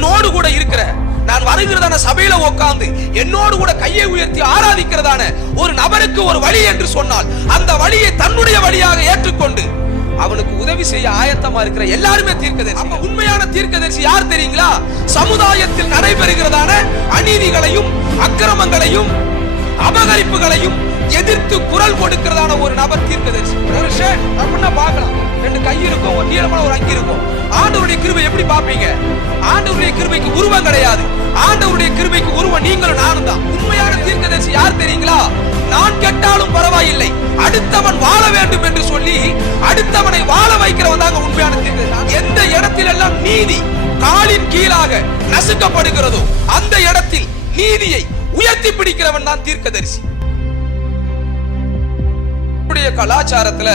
என்னோடு கூட இருக்கிற, நான் வருகிறதான சபையில உட்கார்ந்து என்னோடு கூட கையை உயர்த்தி ஆராதிக்கிறதான ஒரு நபருக்கு ஒரு வழி என்று சொன்னால், அந்த வழியை தன்னுடைய வழியாக ஏற்றுக்கொண்டு அவனுக்கு உதவி செய்ய ஆயத்தமா இருக்கிற எல்லாருமே தீர்க்கதரிசி. அப்ப உண்மையான தீர்க்கதரிசி யார் தெரியுங்களா? சமுதாயத்தில் நடைபெறுகிறதான அநீதிகளையும் அக்கிரமங்களையும் அபகரிப்புகளையும் எதிர்த்து குரல் கொடுக்கிறதான ஒரு நபர் தீர்க்கதரிசி. ஒரு ஷர்ட் அப்படின்னா பார்க்கலாம், 2 கை இருக்கும், ஒரு நீளமான ஒரு அங்கி இருக்கும். ஆண்டவருடைய கிருபை எப்படி பார்ப்பீங்க? ஆண்டவருடைய கிருபைக்கு உருவம் கிடையாது. ஆண்டவருடைய கிருபைக்கு உருவம் நீங்களும் நானும் தான். உண்மையான தீர்க்கதரிசி யார் தெரியுங்களா? நான் கெட்டாலும் பரவாயில்லை, அடுத்தவன் வாழ வேண்டும் என்று சொல்லி அடுத்தவனை வாழ வைக்கிறவன் தாங்க உண்மையான தீர்க்கதரிசி. எந்த இடத்திலெல்லாம் நீதி காலின் கீழாக நசுக்கப்படுகிறதோ அந்த இடத்தில் நீதியை உயர்த்தி பிடிக்கிறவன் தான் தீர்க்கதரிசி. கலாச்சாரத்துல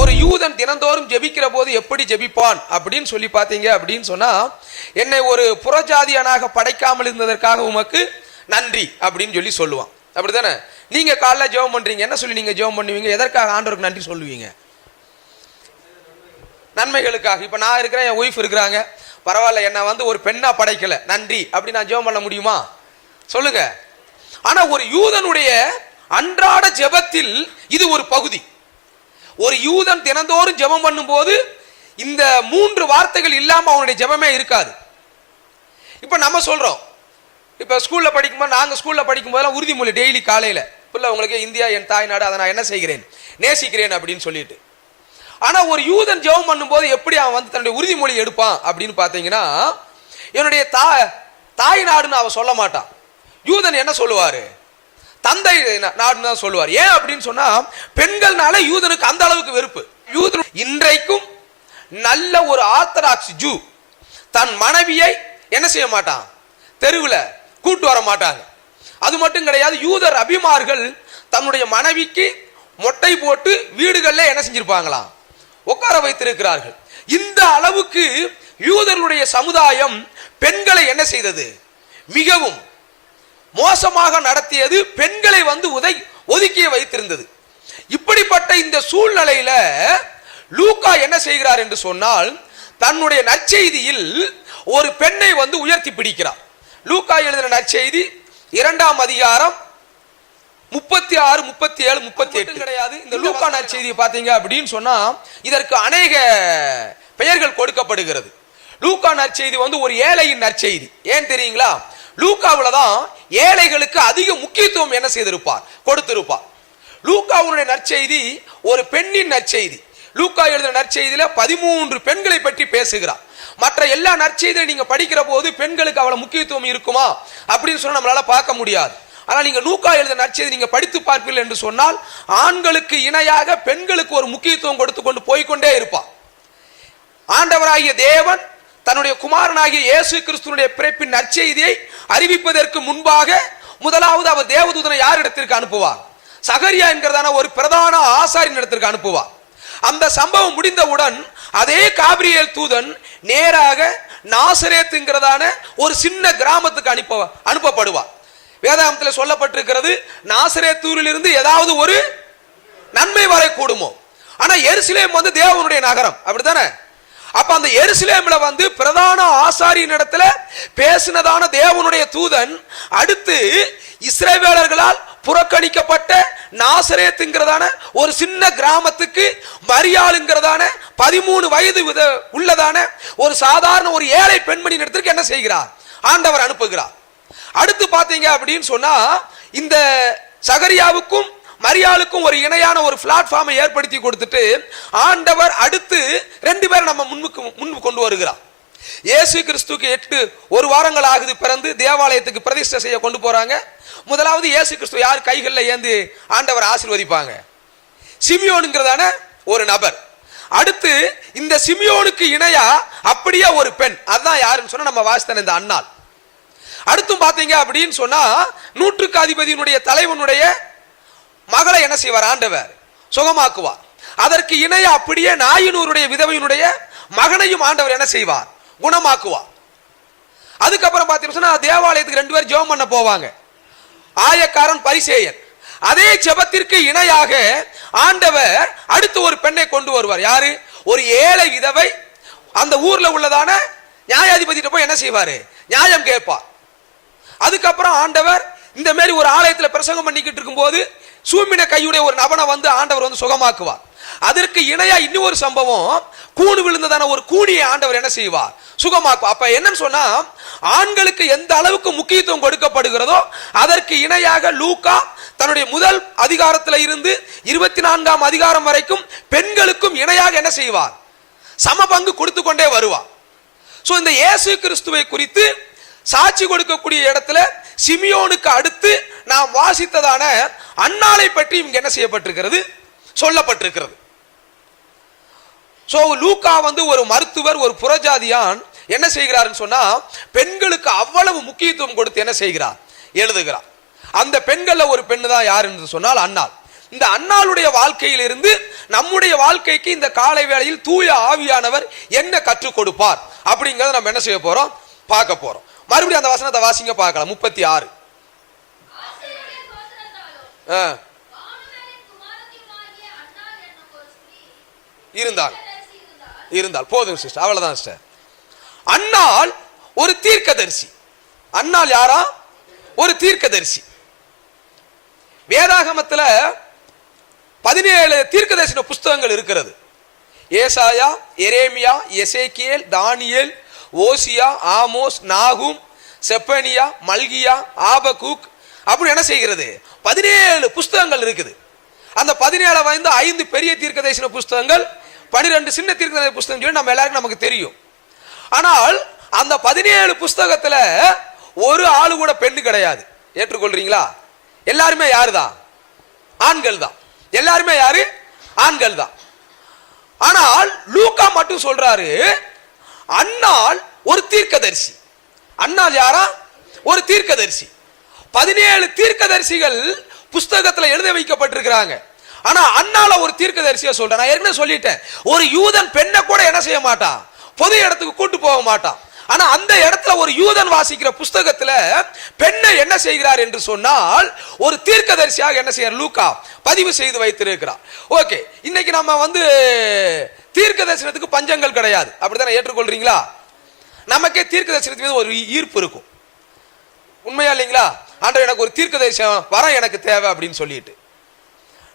ஒரு யூதன் தினந்தோறும் ஜெபிக்கிற போது எப்படி ஜெபிப்பான் அப்படின்னு சொல்லி பாத்தீங்க அப்படின்னு சொன்னா, என்னை ஒரு புறஜாதியனாக படைக்காமல் இருந்ததற்காக உமக்கு நன்றி அப்படின்னு சொல்லி சொல்லுவான். அப்படித்தானே? நீங்க காலைல ஜெபம் பண்றீங்க, என்ன சொல்லி நீங்க ஜெபம் பண்ணுவீங்க? எதற்காக ஆண்டவருக்கு நன்றி சொல்லுவீங்க? நன்மைகளுக்காக. இப்ப நான் இருக்கிறேன், என் ஒய்ஃப் இருக்கிறாங்க, பரவாயில்ல, என்ன வந்து ஒரு பெண்ணா படைக்கல, நன்றி அப்படி நான் ஜெபம் பண்ண முடியுமா? சொல்லுங்க. ஆனா ஒரு யூதனுடைய அன்றாட ஜெபத்தில் இது ஒரு பகுதி. ஒரு யூதன் தினந்தோறும் ஜெபம் பண்ணும் போது இந்த 3 வார்த்தைகள் இல்லாம அவனுடைய ஜெபமே இருக்காது. இப்ப நம்ம சொல்றோம், இப்ப ஸ்கூல்ல படிக்கும்போது, நாங்க ஸ்கூல்ல படிக்கும் போதெல்லாம் உறுதிமொழி டெய்லி காலையில புள்ள உங்களுக்கு இந்தியா என் தாய் நாடு, அதை நான் என்ன செய்கிறேன், நேசிக்கிறேன் அப்படின்னு சொல்லிட்டு. ஆனா ஒரு யூதன் ஜெபம் பண்ணும் போது எப்படி அவன் வந்து தன்னுடைய உறுதிமொழி எடுப்பான் அப்படின்னு பாத்தீங்கன்னா, என்னுடைய தாய் நாடுன்னு அவன் சொல்ல மாட்டான். யூதன் என்ன சொல்லுவாரு? தந்தை நாடுன்னு தான் சொல்லுவார். ஏன் அப்படின்னு சொன்னா, பெண்கள்னால யூதனுக்கு அந்த அளவுக்கு வெறுப்பு. யூதன் இன்றைக்கும் நல்ல ஒரு ஆர்த்தடாக்ஸ் ஜூ தன் மனைவியை என்ன செய்ய மாட்டான், தெருவில் கூட்டு வர மாட்டாங்க. அது மட்டும் கிடையாது, யூதர் அபிமார்கள் தன்னுடைய மனைவிக்கு மொட்டை போட்டு வீடுகளில் என்ன செஞ்சிருப்பாங்களாம், உட்கார வைத்திருக்கிறார்கள். இந்த அளவுக்கு யூதர்களுடைய சமுதாயம் பெண்களை என்ன செய்தது, மிகவும் மோசமாக நடத்தியது, பெண்களை வந்து ஒதுக்கி வைத்திருந்தது. இப்படிப்பட்ட இந்த சூழ்நிலையில லூக்கா என்ன செய்கிறார் என்று சொன்னால், தன்னுடைய நற்செய்தியில் ஒரு பெண்ணை வந்து உயர்த்தி பிடிக்கிறார். லூக்கா எழுதின நற்செய்தி 2ஆம் அதிகாரம் 36, 37, 38 கிடையாது. இந்த லூக்கா நற்செய்தியை பாத்தீங்க அப்படின்னு சொன்னா இதற்கு அநேக பெயர்கள் கொடுக்கப்படுகிறது. லூக்கா நற்செய்தி வந்து ஒரு ஏழையின் நற்செய்தி. ஏன் தெரியுங்களா? லூக்காவுல தான் ஏழைகளுக்கு அதிக முக்கியத்துவம் என்ன செய்திருப்பார், கொடுத்திருப்பார். லூக்காவுடைய நற்செய்தி ஒரு பெண்ணின் நற்செய்தி. லூக்கா எழுதின நற்செய்தியில 13 பெண்களை பற்றி பேசுகிறார். மற்ற எல்லா நற்செய்தியை நீங்க படிக்கிற போது பெண்களுக்கு அவ்வளவு முக்கியத்துவம் இருக்குமா அப்படின்னு சொன்னா நம்மளால பார்க்க முடியாது. ஆனா நீங்க லூக்கா எழுதின நற்செய்தி நீங்க படித்து பார்ப்பீர்கள் என்று சொன்னால், ஆண்களுக்கு இணையாக பெண்களுக்கு ஒரு முக்கியத்துவம் கொடுத்து கொண்டு போய்கொண்டே இருப்பார். ஆண்டவராகிய தேவன் தன்னுடைய குமாரனாகிய இயேசு கிறிஸ்துவினுடைய பிறப்பின் நற்செய்தியை அறிவிப்பதற்கு முன்பாக முதலாவது அவர் தேவதூதனை யார் இடத்திற்கு அனுப்புவார்? சகரியா என்கிறதான ஒரு பிரதான ஆசாரியின் இடத்திற்கு அனுப்புவார். அந்த சம்பவம் முடிந்தவுடன் அதே காபிரியேல் தூதன் நேராக நாசரேத்துங்கிறதான ஒரு சின்ன கிராமத்துக்கு அனுப்பப்படுவார். வேதாகமத்தில் சொல்லப்பட்டிருக்கிறது, நாசரேத்தூரிலிருந்து ஏதாவது ஒரு நன்மை வரை கூடுமோ. ஆனா எருசலேம் வந்து தேவனுடைய நகரம், அப்படித்தானே? அப்ப அந்த எருசலேம்ல வந்து பிரதான ஆசாரியின் இடத்துல பேசினதான தேவனுடைய தூதன் அடுத்து இஸ்ரவேலர்களால் புறக்கணிக்கப்பட்ட நாசரேத்துங்கிறதான ஒரு சின்ன கிராமத்துக்கு மரியாளுங்கிறதான 13 வயது உள்ளதான ஒரு சாதாரண ஒரு ஏழை பெண்மணி இடத்திற்கு என்ன செய்கிறார், ஆண்டவர் அனுப்புகிறார். அடுத்து பாத்தீங்க அப்படின்னு சொன்னா, இந்த சகரியாவுக்கும் மரியாளுக்கும் ஒரு இணையான ஒரு பிளாட்ஃபார்மை ஏற்படுத்தி கொடுத்துட்டு ஆண்டவர் அடுத்து 2 பேர் நம்ம முன்பு கொண்டு வருகிறார். இயேசு கிறிஸ்துக்கு 1 வாரங்கள் ஆகுது பிறந்து தேவாலயத்துக்கு பிரதிஷ்டை செய்ய கொண்டு போறாங்க. முதலாவது இயேசு கிறிஸ்து யார் கைகளில் ஏந்தி ஆண்டவர் ஆசீர்வதிப்பாங்க? சிமியோனுங்கிறதான ஒரு நபர். அடுத்து இந்த சிமியோனுக்கு இணையா அப்படியே ஒரு பெண், அதுதான் யாருன்னு சொன்னா நம்ம வாசித்தன இந்த அன்னாள். அடுத்தும் பாத்தீங்க அப்படின்னு சொன்னா, நூற்றுக்கு அதிபதியினுடைய தலைவனுடைய மகளை என்ன செய்வார், ஆண்டவர் சுகமாக்குவார். அதற்கு இணைய அப்படியே நாயினூருடைய விதவையினுடைய மகனையும் ஆண்டவர் என்ன செய்வார், குணமாக்குவார். அதுக்கப்புறம் பார்த்தீங்கன்னா தேவாலயத்துக்கு 2 பேர் ஜெபம் பண்ண போவாங்க, ஆயக்காரன் பரிசேயன். அதே ஜெபத்திற்கு இணையாக ஆண்டவர் அடுத்து ஒரு பெண்ணை கொண்டு வருவார். யாரு? ஒரு ஏழை விதவை. அந்த ஊர்ல உள்ளதான நியாயாதிபதிட்ட போய் என்ன செய்வாரு? நியாயம் கேட்பார். அதுக்கப்புறம் ஆண்டவர் இந்த மாதிரி ஒரு ஆலயத்துல பிரசங்கம் பண்ணிக்கிட்டு இருக்கும்போது சூமின கையுடைய ஒரு நபனை வந்து ஆண்டவர் வந்து சுகமாக்குவார். அதற்கு இணையா இன்னொரு சம்பவம், கூணு விழுந்ததான ஒரு கூனியை ஆண்டவர் என்ன செய்வார்? சுகமாக்குவார். அப்ப என்னன்னு சொன்னா, ஆண்களுக்கு எந்த அளவுக்கு முக்கியத்துவம் கொடுக்கப்படுகிறதோ அதற்கு இணையாக லூக்கா தன்னுடைய முதல் அதிகாரத்துல இருந்து 24ஆம் அதிகாரம் வரைக்கும் பெண்களுக்கும் இணையாக என்ன செய்வார்? சம பங்கு கொடுத்து கொண்டே வருவார். சோ இந்த இயேசு கிறிஸ்துவை குறித்து சாட்சி கொடுக்கக்கூடிய இடத்துல சிமியோனுக்கு அடுத்து நாம் வாசித்ததான அன்னாளை பற்றி இங்க என்ன செய்யப்பட்டிருக்கிறது? சொல்லப்பட்டிருக்கிறது. சோ லூக்கா வந்து ஒரு மருத்துவர், ஒரு புறஜாதியான் என்ன செய்கிறார்னு சொன்னா, பெண்களுக்கு அவ்வளவு முக்கியத்துவம் கொடுத்து என்ன செய்கிறார்? எழுதுகிறார். அந்த பெண்கள்ல ஒரு பெண்ணு தான் யார் என்று சொன்னால் அன்னாள். இந்த அன்னாளுடைய வாழ்க்கையிலிருந்து நம்முடைய வாழ்க்கைக்கு இந்த காலை வேளையில் தூய ஆவியானவர் என்ன கற்றுக் கொடுப்பார் அப்படிங்கறத நம்ம என்ன செய்ய போறோம்? பார்க்க போறோம். மறுபடியும் அந்த வசனத்தை வாசிங்க பார்க்கலாம். 36 இருந்தால் போதும் சிஸ்டர், அவ்வளவுதான் சிஸ்டர். அன்னாள் ஒரு தீர்க்கதரிசி. அன்னாள் யாரா? ஒரு தீர்க்கதரிசி. வேதாகமத்துல 17 தீர்க்கதரிசன புஸ்தகங்கள் இருக்கிறது. ஏசாயா, எரேமியா, எசேக்கியேல், தானியேல், ஓசியா, ஆமோஸ், நாகும், செப்பனியா, மல்கியா, ஆபகுக் அப்படி என்ன செய்கிறது? 17 புஸ்தகங்கள் இருக்குது. அந்த 17 வந்து 5 பெரிய தீர்க்கதரிசன புஸ்தகங்கள், 12 சின்ன தீர்க்கதரிசன புஸ்தகம் சொல்லி நம்ம எல்லாருக்கும் நமக்கு தெரியும். ஆனால் அந்த 17 புஸ்தகத்துல ஒரு ஆளு கூட பெண்ணு கிடையாது. ஏற்றுக்கொள்றீங்களா? எல்லாருமே யாருதான்? ஆண்கள் தான். எல்லாருமே யாரு? ஆண்கள் தான். ஆனால் லூக்கா மட்டும் சொல்றாரு அன்னாள் ஒரு தீர்க்கதரிசி. அன்னாள் யாரா? ஒரு தீர்க்கதரிசி. 17 தீர்க்கதரிசிகள் புஸ்தகத்துல எழுத வைக்கப்பட்டிருக்கிறாங்க. ஆனா அன்னால ஒரு தீர்க்கதரிசியா சொல்றேன். நான் ஏற்கனவே சொல்லிட்டேன், ஒரு யூதன் பெண்ணை கூட என்ன செய்ய மாட்டான்? பொது இடத்துக்கு கூட்டு போக மாட்டான். ஆனா அந்த இடத்துல ஒரு யூதன் வாசிக்கிற புஸ்தகத்துல பெண்ணை என்ன செய்கிறார் என்று சொன்னால் ஒரு தீர்க்கதரிசியாக என்ன செய்யறார்? லூக்கா பதிவு செய்து வைத்திருக்கிறார். ஓகே, இன்னைக்கு நம்ம வந்து தீர்க்க தரிசனத்துக்கு பஞ்சங்கள் கிடையாது, அப்படித்தானே? ஏற்றுக்கொள்றீங்களா? நமக்கே தீர்க்க தரிசனத்து மீது ஒரு ஈர்ப்பு இருக்கும். உண்மையா இல்லைங்களா? ஆண்டவர் எனக்கு ஒரு தீர்க்க தரிசனம் வர எனக்கு தேவை அப்படின்னு சொல்லிட்டு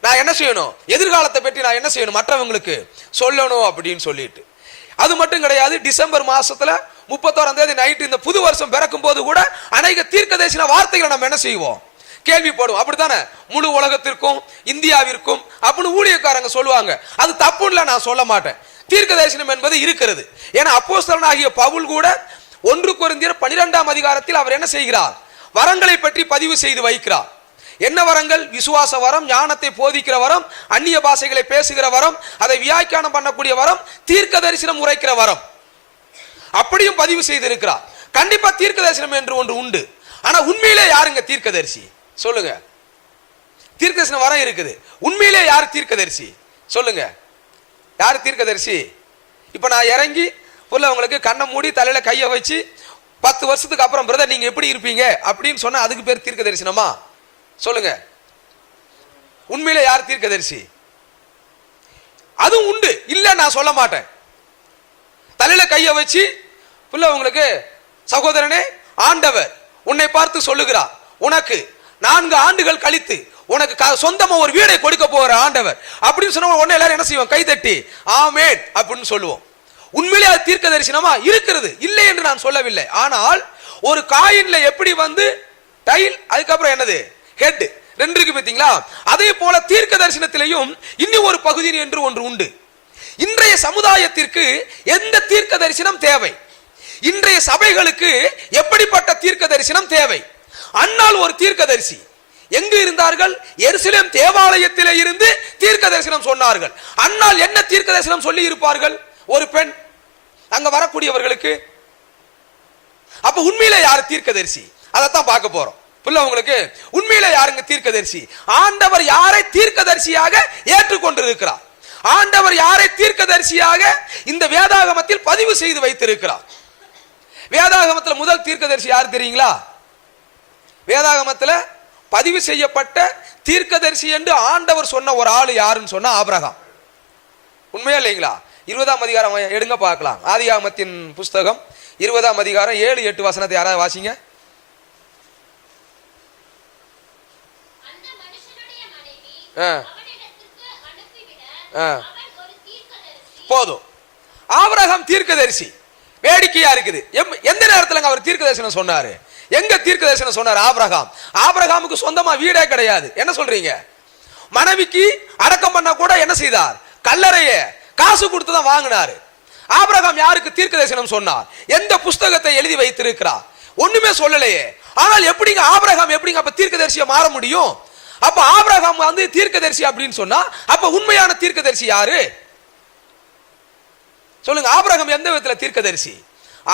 நான் என்ன செய்யணும்? எதிர்காலத்தை பற்றி நான் என்ன செய்யணும்? மற்றவங்களுக்கு சொல்லணும் அப்படின்னு சொல்லிட்டு. அது மட்டும் கிடையாது, டிசம்பர் மாசத்துல 31ஆம் தேதி நைட்டு இந்த புது வருஷம் பிறக்கும் போது கூட அநேக தீர்க்கதரிசன வார்த்தைகளை நம்ம என்ன செய்வோம்? கேள்விப்படுவோம். அப்படித்தானே? முழு உலகத்திற்கும் இந்தியாவிற்கும் அப்படின்னு ஊழியக்காரங்க சொல்லுவாங்க. அது தப்புன்னு நான் சொல்ல மாட்டேன். தீர்க்க தரிசனம் என்பது இருக்கிறது. ஏன்னா அப்போஸ்தலனாகிய பவுல் கூட 1 கொரிந்தியர் 12ஆம் அதிகாரத்தில் அவர் என்ன செய்கிறார்? வரங்களை பற்றி பதிவு செய்து வைக்கிறார். என்ன வரங்கள்? விசுவாச வரம், ஞானத்தை போதிக்கிற வரம், அந்நிய பாஷைகளை பேசுகிற வரம், அதை வியாக்கியானம் பண்ணக்கூடிய வரம், தீர்க்க தரிசனம் உரைக்கிற வரம், அப்படியும் பதிவு செய்திருக்கிறார். கண்டிப்பா தீர்க்க தரிசனம் என்று ஒன்று உண்டு. ஆனா உண்மையிலே யாருங்க தீர்க்கதரிசி? சொல்லுங்க. தீர்க்க தரிசனம் வரம் இருக்குது, உண்மையிலே யார் தீர்க்கதரிசி? சொல்லுங்க, யார் தீர்க்கதரிசி? இப்ப நான் இறங்கி உங்களுக்கு கண்ணை மூடி தலையில கைய வச்சு 10 வருஷத்துக்கு அப்புறம் பிரதர் நீங்க எப்படி இருப்பீங்க அப்படின்னு சொன்னா அதுக்கு பேர் தீர்க்க தரிசனமா? சொல்லுங்க. உண்மையிலே யார் தீர்க்கதரிசி? அதுவும் உண்டு, இல்ல நான் சொல்ல மாட்டேன். தலையில கைய வச்சு உங்களுக்கு சகோதரனே ஆண்டவர் உன்னை பார்த்து சொல்லுகிறார், உனக்கு 4 ஆண்டுகள் கழித்து உனக்கு சொந்தமா ஒரு வீடை கொடுக்க போகிற ஆண்டவர் அப்படின்னு சொன்ன உடனே எல்லாரும் என்ன செய்வோம்? கை தட்டி ஆமென் அப்படின்னு சொல்லுவோம். உண்மையிலே அது தீர்க்க தரிசனமா? இருக்கிறது, இல்லை என்று நான் சொல்லவில்லை. ஆனால் ஒரு காயின்ல எப்படி டைல் அதுக்கப்புறம் என்னது ஹெட் 2 இருக்கு பாத்தீங்களா? அதே போல தீர்க்க தரிசனத்திலையும் இன்னும் ஒரு பகுதி என்று ஒன்று உண்டு. இன்றைய சமுதாயத்திற்கு எந்த தீர்க்க தரிசனம் தேவை? இன்றைய சபைகளுக்கு எப்படிப்பட்ட தீர்க்க தரிசனம் தேவை? அன்னாள் ஒரு தீர்க்கதரிசி. எங்கு இருந்தார்கள்? எருசலேம் தேவாலயத்திலே இருந்து தீர்க்க தரிசனம் சொன்னார்கள். அன்னாள் என்ன தீர்க்க தரிசனம் சொல்லி இருப்பார்கள்? ஒரு பெண் அங்க வரக்கூடியவர்களுக்கு. அப்ப உண்மையிலே யார் தீர்க்கதரிசி? அதைத்தான் பார்க்க போறோம். உங்களுக்கு உண்மையிலே யாருங்க தீர்க்கதரிசி? ஆண்டவர் யாரை தீர்க்கதரிசியாக ஏற்றுக்கொண்டிருக்கிறார்? ஆண்டவர் யாரை தீர்க்கதரிசியாக இந்த வேதாகமத்தில் பதிவு செய்து வைத்திருக்கிறார்? வேதாகமத்தில் முதல் தீர்க்கதரிசி யார் தெரியுங்களா? வேதாகமத்தில் பதிவு செய்யப்பட்ட தீர்க்கதரிசி என்று ஆண்டவர் சொன்ன ஒரு ஆளு யாருன்னு சொன்னா ஆபிரகாம். உண்மையா இல்லைங்களா? 20ஆம் அதிகாரம் எடுங்க பார்க்கலாம். ஆதியாகமத்தின் புஸ்தகம் 20ஆம் அதிகாரம் 7-8 வசனத்தை யாராவது வாசிங்க. போதும். ஆபிரகாம் தீர்க்கதரிசி. வேடிக்கையா இருக்குது. எந்த நேரத்தில் அவர் தீர்க்க தரிசனம் சொன்னாரு? எங்க தீர்க்க தரிசனம் சொன்னார்? ஆபிரகாமுக்கு சொந்தமா வீடே கிடையாது. என்ன சொல்றீங்க? மனைவிக்கு அடக்கம் பண்ண கூட என்ன செய்தார்? கல்லறைய காசு கொடுத்து தான் வாங்கினாரு. ஆபிரகாம் யாருக்கு தீர்க்க தரிசனம் சொன்னார்? எந்த புஸ்தகத்தை எழுதி வைத்திருக்கிறார்? ஒண்ணுமே சொல்லலையே. ஆனால் எப்படிங்க ஆபிரகாம் எப்படிங்க அப்ப தீர்க்கதரிசியா மாற முடியும்? அப்ப ஆபிரகாம் வந்து தீர்க்கதரிசி அப்படின்னு சொன்னா அப்ப உண்மையான தீர்க்கதரிசி யாரு சொல்லுங்க? ஆபிரகாம் எந்த விதத்துல தீர்க்கதரிசி?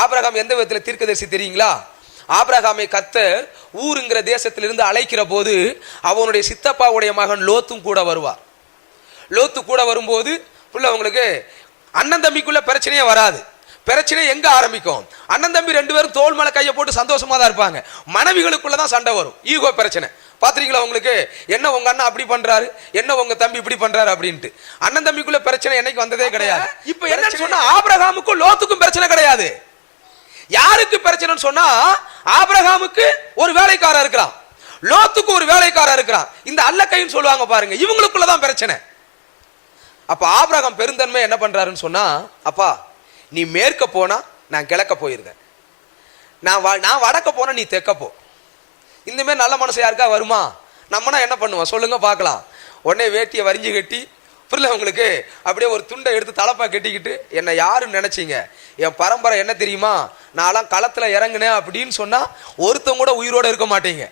ஆபிரகாம் எந்த விதத்துல தீர்க்கதரிசி தெரியுங்களா? ஆபிரகாமை கர்த்தர் ஊருங்கிற தேசத்திலிருந்து அழைக்கிற போது அவனுடைய சித்தப்பாவுடைய மகன் லோத்தும் கூட வருவார். லோத்து கூட வரும்போது உங்களுக்கு அண்ணன் தம்பிக்குள்ள பிரச்சனையே வராது. பிரச்சனை எங்க ஆரம்பிக்கும்? அண்ணன் தம்பி 2 பேரும் தோல் மேல கையை போட்டு சந்தோஷமா தான் இருப்பாங்க. மனைவிகளுக்குள்ளதான் சண்டை வரும். ஈகோ பிரச்சனை. பாத்திரீங்களா? உங்களுக்கு என்ன உங்க அண்ணன் அப்படி பண்றாரு, என்ன உங்க தம்பி இப்படி பண்றாரு அப்படின்ட்டு அண்ணன் தம்பிக்குள்ள பிரச்சனை என்னைக்கு வந்ததே கிடையாது. இப்ப என்ன சொன்னா ஆபிரகாமுக்கும் லோத்துக்கும் பிரச்சனை கிடையாது. யாருக்கு பிரச்சனைன்னு சொன்னா ஆபிரகாமுக்கு ஒரு வேலைக்காரர் இருக்கிறான், லோத்துக்கு ஒரு வேலைக்காரர் இருக்கிறான். இந்த அல்லக்கைன்னு சொல்லுவாங்க பாருங்க, இவங்களுக்குள்ளதான் பிரச்சனை. அப்ப ஆபிரகாம் பெருந்தன்மை என்ன பண்றாருன்னு சொன்னா, அப்பா நீ மேற்க போனா நான் கிழக்க போயிருந்தேன், நான் வடக்க போனா நீ தெற்க போ. இந்த மாதிரி நல்ல மனசு யாருக்கா வருமா? நம்மனா என்ன பண்ணுவோம் சொல்லுங்க பார்க்கலாம். உடனே வேட்டியை வரிஞ்சு கட்டி புரியல உங்களுக்கு, அப்படியே ஒரு துண்டை எடுத்து தலப்பா கட்டிக்கிட்டு என்ன யாருன்னு நினைச்சீங்க? என் பரம்பரை என்ன தெரியுமா? நான்லாம் களத்துல இறங்குனேன் அப்படின்னு சொன்னா ஒருத்தவங்க கூட உயிரோட இருக்க மாட்டீங்க.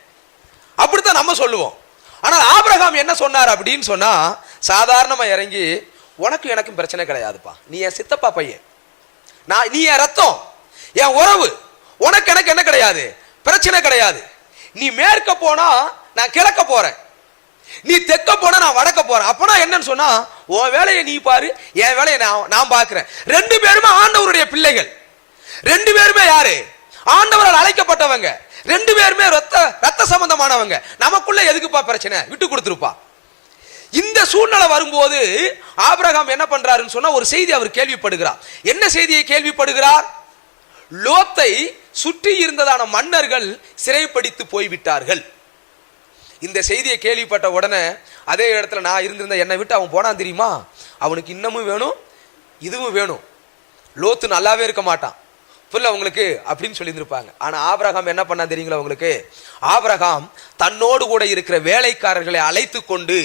அப்படித்தான் நம்ம சொல்லுவோம். ஆனால் ஆபிரகாம் என்ன சொன்னார் அப்படின்னு சொன்னா, சாதாரணமா இறங்கி உனக்கு எனக்கும் பிரச்சனை கிடையாதுப்பா, நீ என் சித்தப்பா பையன், நீ என் ரத்தம், என் உறவு, உனக்கு எனக்கு என்ன கிடையாது, பிரச்சனை கிடையாது. நீ மேற்க போனா நான் கிழக்க போறேன், நீ தெற்க போனா நான் வடக்க போறேன். அப்பனா என்னன்னு சொன்னா, உன் வேலையை நீ பாரு, என் வேலையை நான் பார்க்கிறேன். 2 பேருமே ஆண்டவருடைய பிள்ளைகள். 2 பேருமே யாரு? ஆண்டவரால் அழைக்கப்பட்டவங்க. 2 பேருமே ரத்த சம்பந்தமானவங்க. நமக்குள்ள எதுக்குப்பா பிரச்சனை? விட்டு கொடுத்துருப்பா. இந்த சூழ்நிலை வரும்போது ஆபிரகாம் என்ன பண்றாருன்னு சொன்னா, ஒரு செய்தி அவர் கேள்விப்படுகிறார். என்ன செய்தியை கேள்விப்படுகிறார்? லோத்தை சுற்றி இருந்ததான மன்னர்கள் சிறைப்பிடித்து போய்விட்டார்கள். இந்த செய்தியை கேள்விப்பட்ட உடனே அதே இடத்துல நான் இருந்திருந்த என்னை விட்டு அவன் போனான் தெரியுமா, அவனுக்கு இன்னமும் வேணும் இதுவும் வேணும், லோத்து நல்லாவே இருக்க மாட்டான் புரியல உங்களுக்கு அப்படின்னு சொல்லி இருந்திருப்பாங்க. ஆனா ஆபிரகாம் என்ன பண்ணா தெரியுங்களா உங்களுக்கு? ஆபிரகாம் தன்னோடு கூட இருக்கிற வேலைக்காரர்களை அழைத்து கொண்டு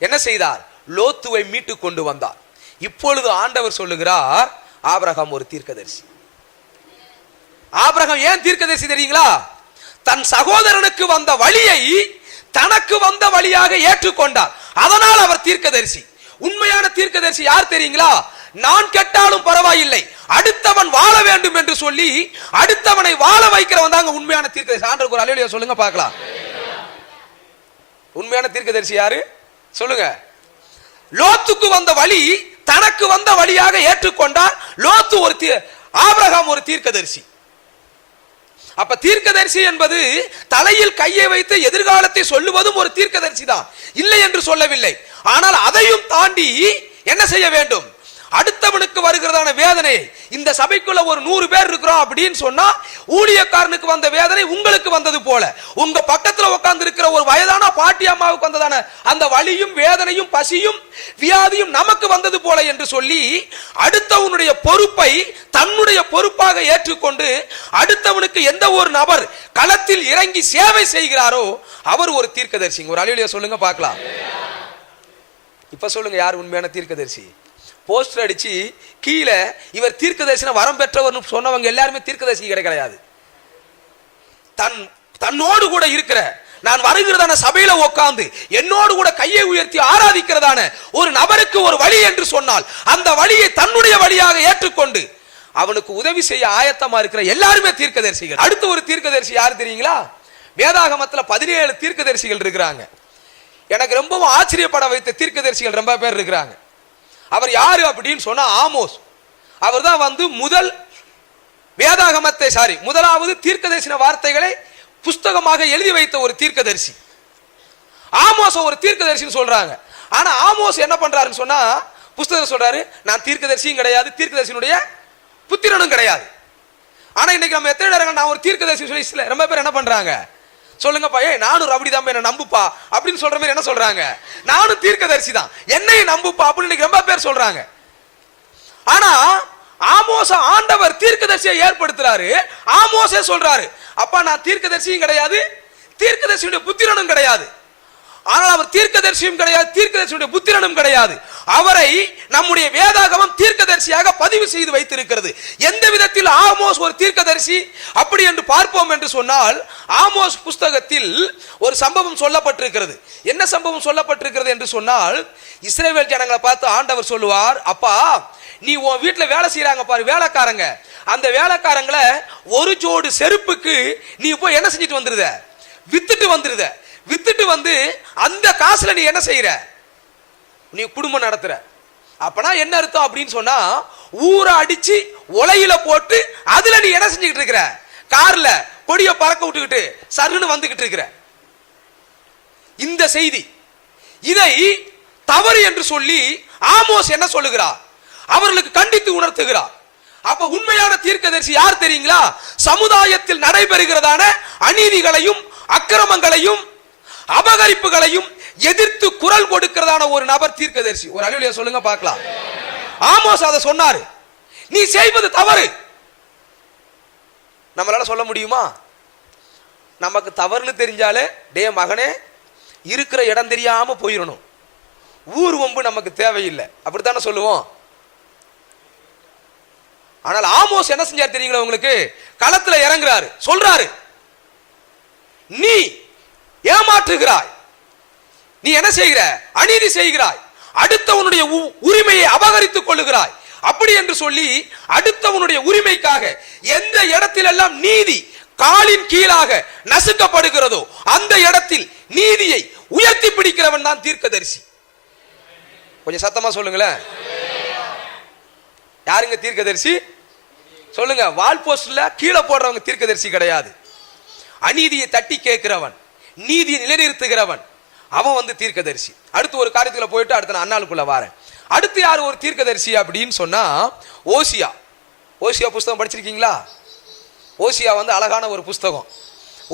என்ன செய்தார்? லோத்துவை மீட்டு கொண்டு வந்தார். இப்பொழுது ஆண்டவர் சொல்லுகிறார், ஆபிரகாம் ஒரு தீர்க்கதரிசி. ஆபிரகாம் ஏன் தீர்க்கதரிசி தெரியுங்களா? தன் சகோதரனுக்கு வந்த வழியை தனக்கு வந்த வழியாக ஏற்றுக்கொண்டார். அதனால் அவர் தீர்க்கதரிசி. உண்மையான தீர்க்கதரிசி யார் தெரியுங்களா? நான் கெட்டாலும் பரவாயில்லை, அடுத்தவன் வாழ வேண்டும் என்று சொல்லி அடுத்தவனை வாழ வைக்கிறவன் தாங்க உண்மையான தீர்க்கதரிசி. ஆண்டவருக்கு ஒரு அல்லேலூயா சொல்லுங்க பார்க்கலாம். உண்மையான தீர்க்கதரிசி யாரு சொல்லுங்க? லோத்துக்கு வந்த வழி தனக்கு வந்த வழியாக ஏற்றுக்கொண்டார். லோத்து ஒரு ஆபிரகாம் ஒரு தீர்க்கதரிசி. அப்ப தீர்க்கதரிசி என்பது தலையில் கையை வைத்து எதிர்காலத்தை சொல்லுவதும் ஒரு தீர்க்கதரிசி தான், இல்லை என்று சொல்லவில்லை. ஆனால் அதையும் தாண்டி என்ன செய்ய வேண்டும்? அடுத்தவனுக்கு வருகிறதான வேதனை, இந்த சபைக்குள்ள ஒரு 100 பேர் இருக்கிறோம் அப்படின்னு சொன்னா ஊழியக்காரனுக்கு வந்த வேதனை உங்களுக்கு வந்தது போல, உங்க பக்கத்துல உட்கார்ந்து இருக்கிற ஒரு வயதான பாட்டி அம்மாவுக்கு வந்ததான அந்த வலியும் வேதனையும் பசியும் வியாதியும் நமக்கு வந்தது போல என்று சொல்லி அடுத்தவனுடைய பொறுப்பை தன்னுடைய பொறுப்பாக ஏற்றுக்கொண்டு அடுத்தவனுக்கு எந்த ஒரு நபர் களத்தில் இறங்கி சேவை செய்கிறாரோ அவர் ஒரு தீர்க்கதரிசி. ஒரு அல்லேலூயா சொல்லுங்க பார்க்கலாம். இப்ப சொல்லுங்க, யார் உண்மையான தீர்க்கதரிசி? போஸ்டர் அடிச்சு கீழே இவர் தீர்க்கதரிசன வரம் பெற்றவர் சொன்னவங்க எல்லாருமே தீர்க்கதரிசி கிடையாது. தன்னோடு கூட இருக்கிற, நான் வருகிறதான சபையில உட்கார்ந்து என்னோடு கூட கையை உயர்த்தி ஆராதிக்கிறதான ஒரு நபருக்கு ஒரு வழி என்று சொன்னால் அந்த வழியை தன்னுடைய வழியாக ஏற்றுக்கொண்டு அவனுக்கு உதவி செய்ய ஆயத்தமா இருக்கிற எல்லாருமே தீர்க்கதரிசிகள். அடுத்து ஒரு தீர்க்கதரிசி யார் தெரியுங்களா? வேதாகமத்துல 17 தீர்க்கதரிசிகள் இருக்கிறாங்க. எனக்கு ரொம்பவும் ஆச்சரியப்பட வைத்த தீர்க்கதரிசிகள் ரொம்ப பேர் இருக்கிறாங்க. அவர் யாரு அப்படின்னு சொன்னா ஆமோஸ். அவர் தான் வந்து முதலாவது தீர்க்கதரிசன வார்த்தைகளை புஸ்தகமாக எழுதி வைத்த ஒரு தீர்க்கதரிசி. ஆமோஸ் ஒரு தீர்க்கதரிசின்னு சொல்றாங்க. ஆனா ஆமோஸ் என்ன பண்றாருன்னு சொன்னா, புஸ்தகம் சொல்றாரு, நான் தீர்க்கதரிசியும் கிடையாது, தீர்க்கதரிசியினுடைய புத்திரனும் கிடையாது. ஆனா இன்னைக்கு நம்ம எத்தனை நேரங்கள் நான் ஒரு தீர்க்கதரிசி சொல்லி ரொம்ப பேர் என்ன பண்றாங்க, சொல்லுங்கப்பா, நானும் அப்படிதான் என்ன நம்புப்பா அப்படின்னு சொல்ற மாதிரி என்ன சொல்றாங்க, நானும் தீர்க்கதரிசி தான் என்னையும் நம்புப்பா அப்படின்னு ரொம்ப பேர் சொல்றாங்க. ஆனா ஆமோஸ் ஆண்டவர் தீர்க்கதரிசியை ஏற்படுத்துறாரு. ஆமோஸே சொல்றாரு, அப்பா நான் தீர்க்கதரிசியும் கிடையாது, தீர்க்கதரிசியுடைய புத்திரனும் கிடையாது. ஆனால் அவர் தீர்க்கதரிசியும் கிடையாது, தீர்க்கதரிசியுடைய புத்திரனும் கிடையாது. அவரை நம்முடைய வேதாகமம் தீர்க்கதரிசியாக பதிவு செய்து வைத்திருக்கிறது. எந்த விதத்தில் ஆமோஸ் ஒரு தீர்க்கதரிசி அப்படி என்று பார்ப்போம் என்று சொன்னால், ஆமோஸ் புஸ்தகத்தில் ஒரு சம்பவம் சொல்லப்பட்டிருக்கிறது. என்ன சம்பவம் சொல்லப்பட்டிருக்கிறது என்று சொன்னால், இஸ்ரவேல் ஜனங்களை பார்த்து ஆண்டவர் சொல்லுவார், அப்பா நீ உன் வீட்டுல வேலை செய்யறாங்க பாரு வேலைக்காரங்க, அந்த வேலைக்காரங்களை ஒரு ஜோடு செருப்புக்கு நீ போய் என்ன செஞ்சுட்டு வந்துருத, வித்துட்டு வந்துருத. வித்துட்டு வந்து அந்த காசுல நீ என்ன செய்யற, நீ குடும்பம் நடத்துற. அப்பனா என்ன அர்த்தம் அப்படின்னு சொன்னா, ஊரை அடிச்சு உலையில போட்டு அதுல நீ என்ன செஞ்சுக்கிட்டு இருக்கிற, கார்ல கொடிய பறக்க விட்டுக்கிட்டு சருன்னு வந்துகிட்டு இருக்கிற. இந்த செய்தி இதை தவறு என்று சொல்லி ஆமோஸ் என்ன சொல்லுகிறார், அவர்களுக்கு கண்டித்து உணர்த்துகிறார். அப்ப உண்மையான தீர்க்கதரிசி யார் தெரியுங்களா, சமுதாயத்தில் நடைபெறுகிறதான அநீதிகளையும் அக்கிரமங்களையும் அபகரிப்புகளையும் எதிர்த்து குரல் கொடுக்கிறதான ஒரு நபர் தீர்க்கதரிசி. ஒரு அல்லேலூயா சொல்லுங்க பார்க்கலாம். ஆமோஸ் அதை சொன்னாரு, நீ செய்வது தவறு. நம்மளால சொல்ல முடியுமா? நமக்கு தவறுன்னு தெரிஞ்சாலே டே மகனே இருக்கிற இடம் தெரியாம போயிடணும், ஊர் வம்பு நமக்கு தேவையில்லை, அப்படித்தானே சொல்லுவோம். ஆனால் ஆமோஸ் என்ன செஞ்சார் தெரியுங்களா உங்களுக்கு, களத்துல இறங்குறாரு, சொல்றாரு, நீ ஏமாற்றுகிறாய், நீ என்ன செய்கிற, அநீதி செய்கிறாய், அடுத்தவனுடைய உரிமையை அபகரித்துக் கொள்ளுகிறாய். அப்படி என்று சொல்லி அடுத்தவனுடைய உரிமைக்காக எந்த இடத்திலெல்லாம் நீதி காலின் கீழாக நசுக்கப்படுகிறதோ அந்த இடத்தில் நீதியை உயர்த்தி பிடிக்கிறவன் தான் தீர்க்கதரிசி. கொஞ்சம் சத்தமா சொல்லுங்களேன், யாருங்க தீர்க்கதரிசி சொல்லுங்க. வால் போஸ்ட்ல கீழே போடுறவங்க தீர்க்கதரிசி கிடையாது. அநீதியை தட்டி கேட்கிறவன், நீதியை நிலைநிறுத்துகிறவன், அவன் வந்து தீர்க்கதரிசி. அடுத்து ஒரு காரியத்துல போயிட்டு அடுத்த நான் அண்ணாளுக்குள்ள வாரேன். அடுத்து யார் ஒரு தீர்க்கதரிசி அப்படின்னு சொன்னா, ஓசியா. ஓசியா புஸ்தகம் படிச்சிருக்கீங்களா? ஓசியா வந்து அழகான ஒரு புஸ்தகம்.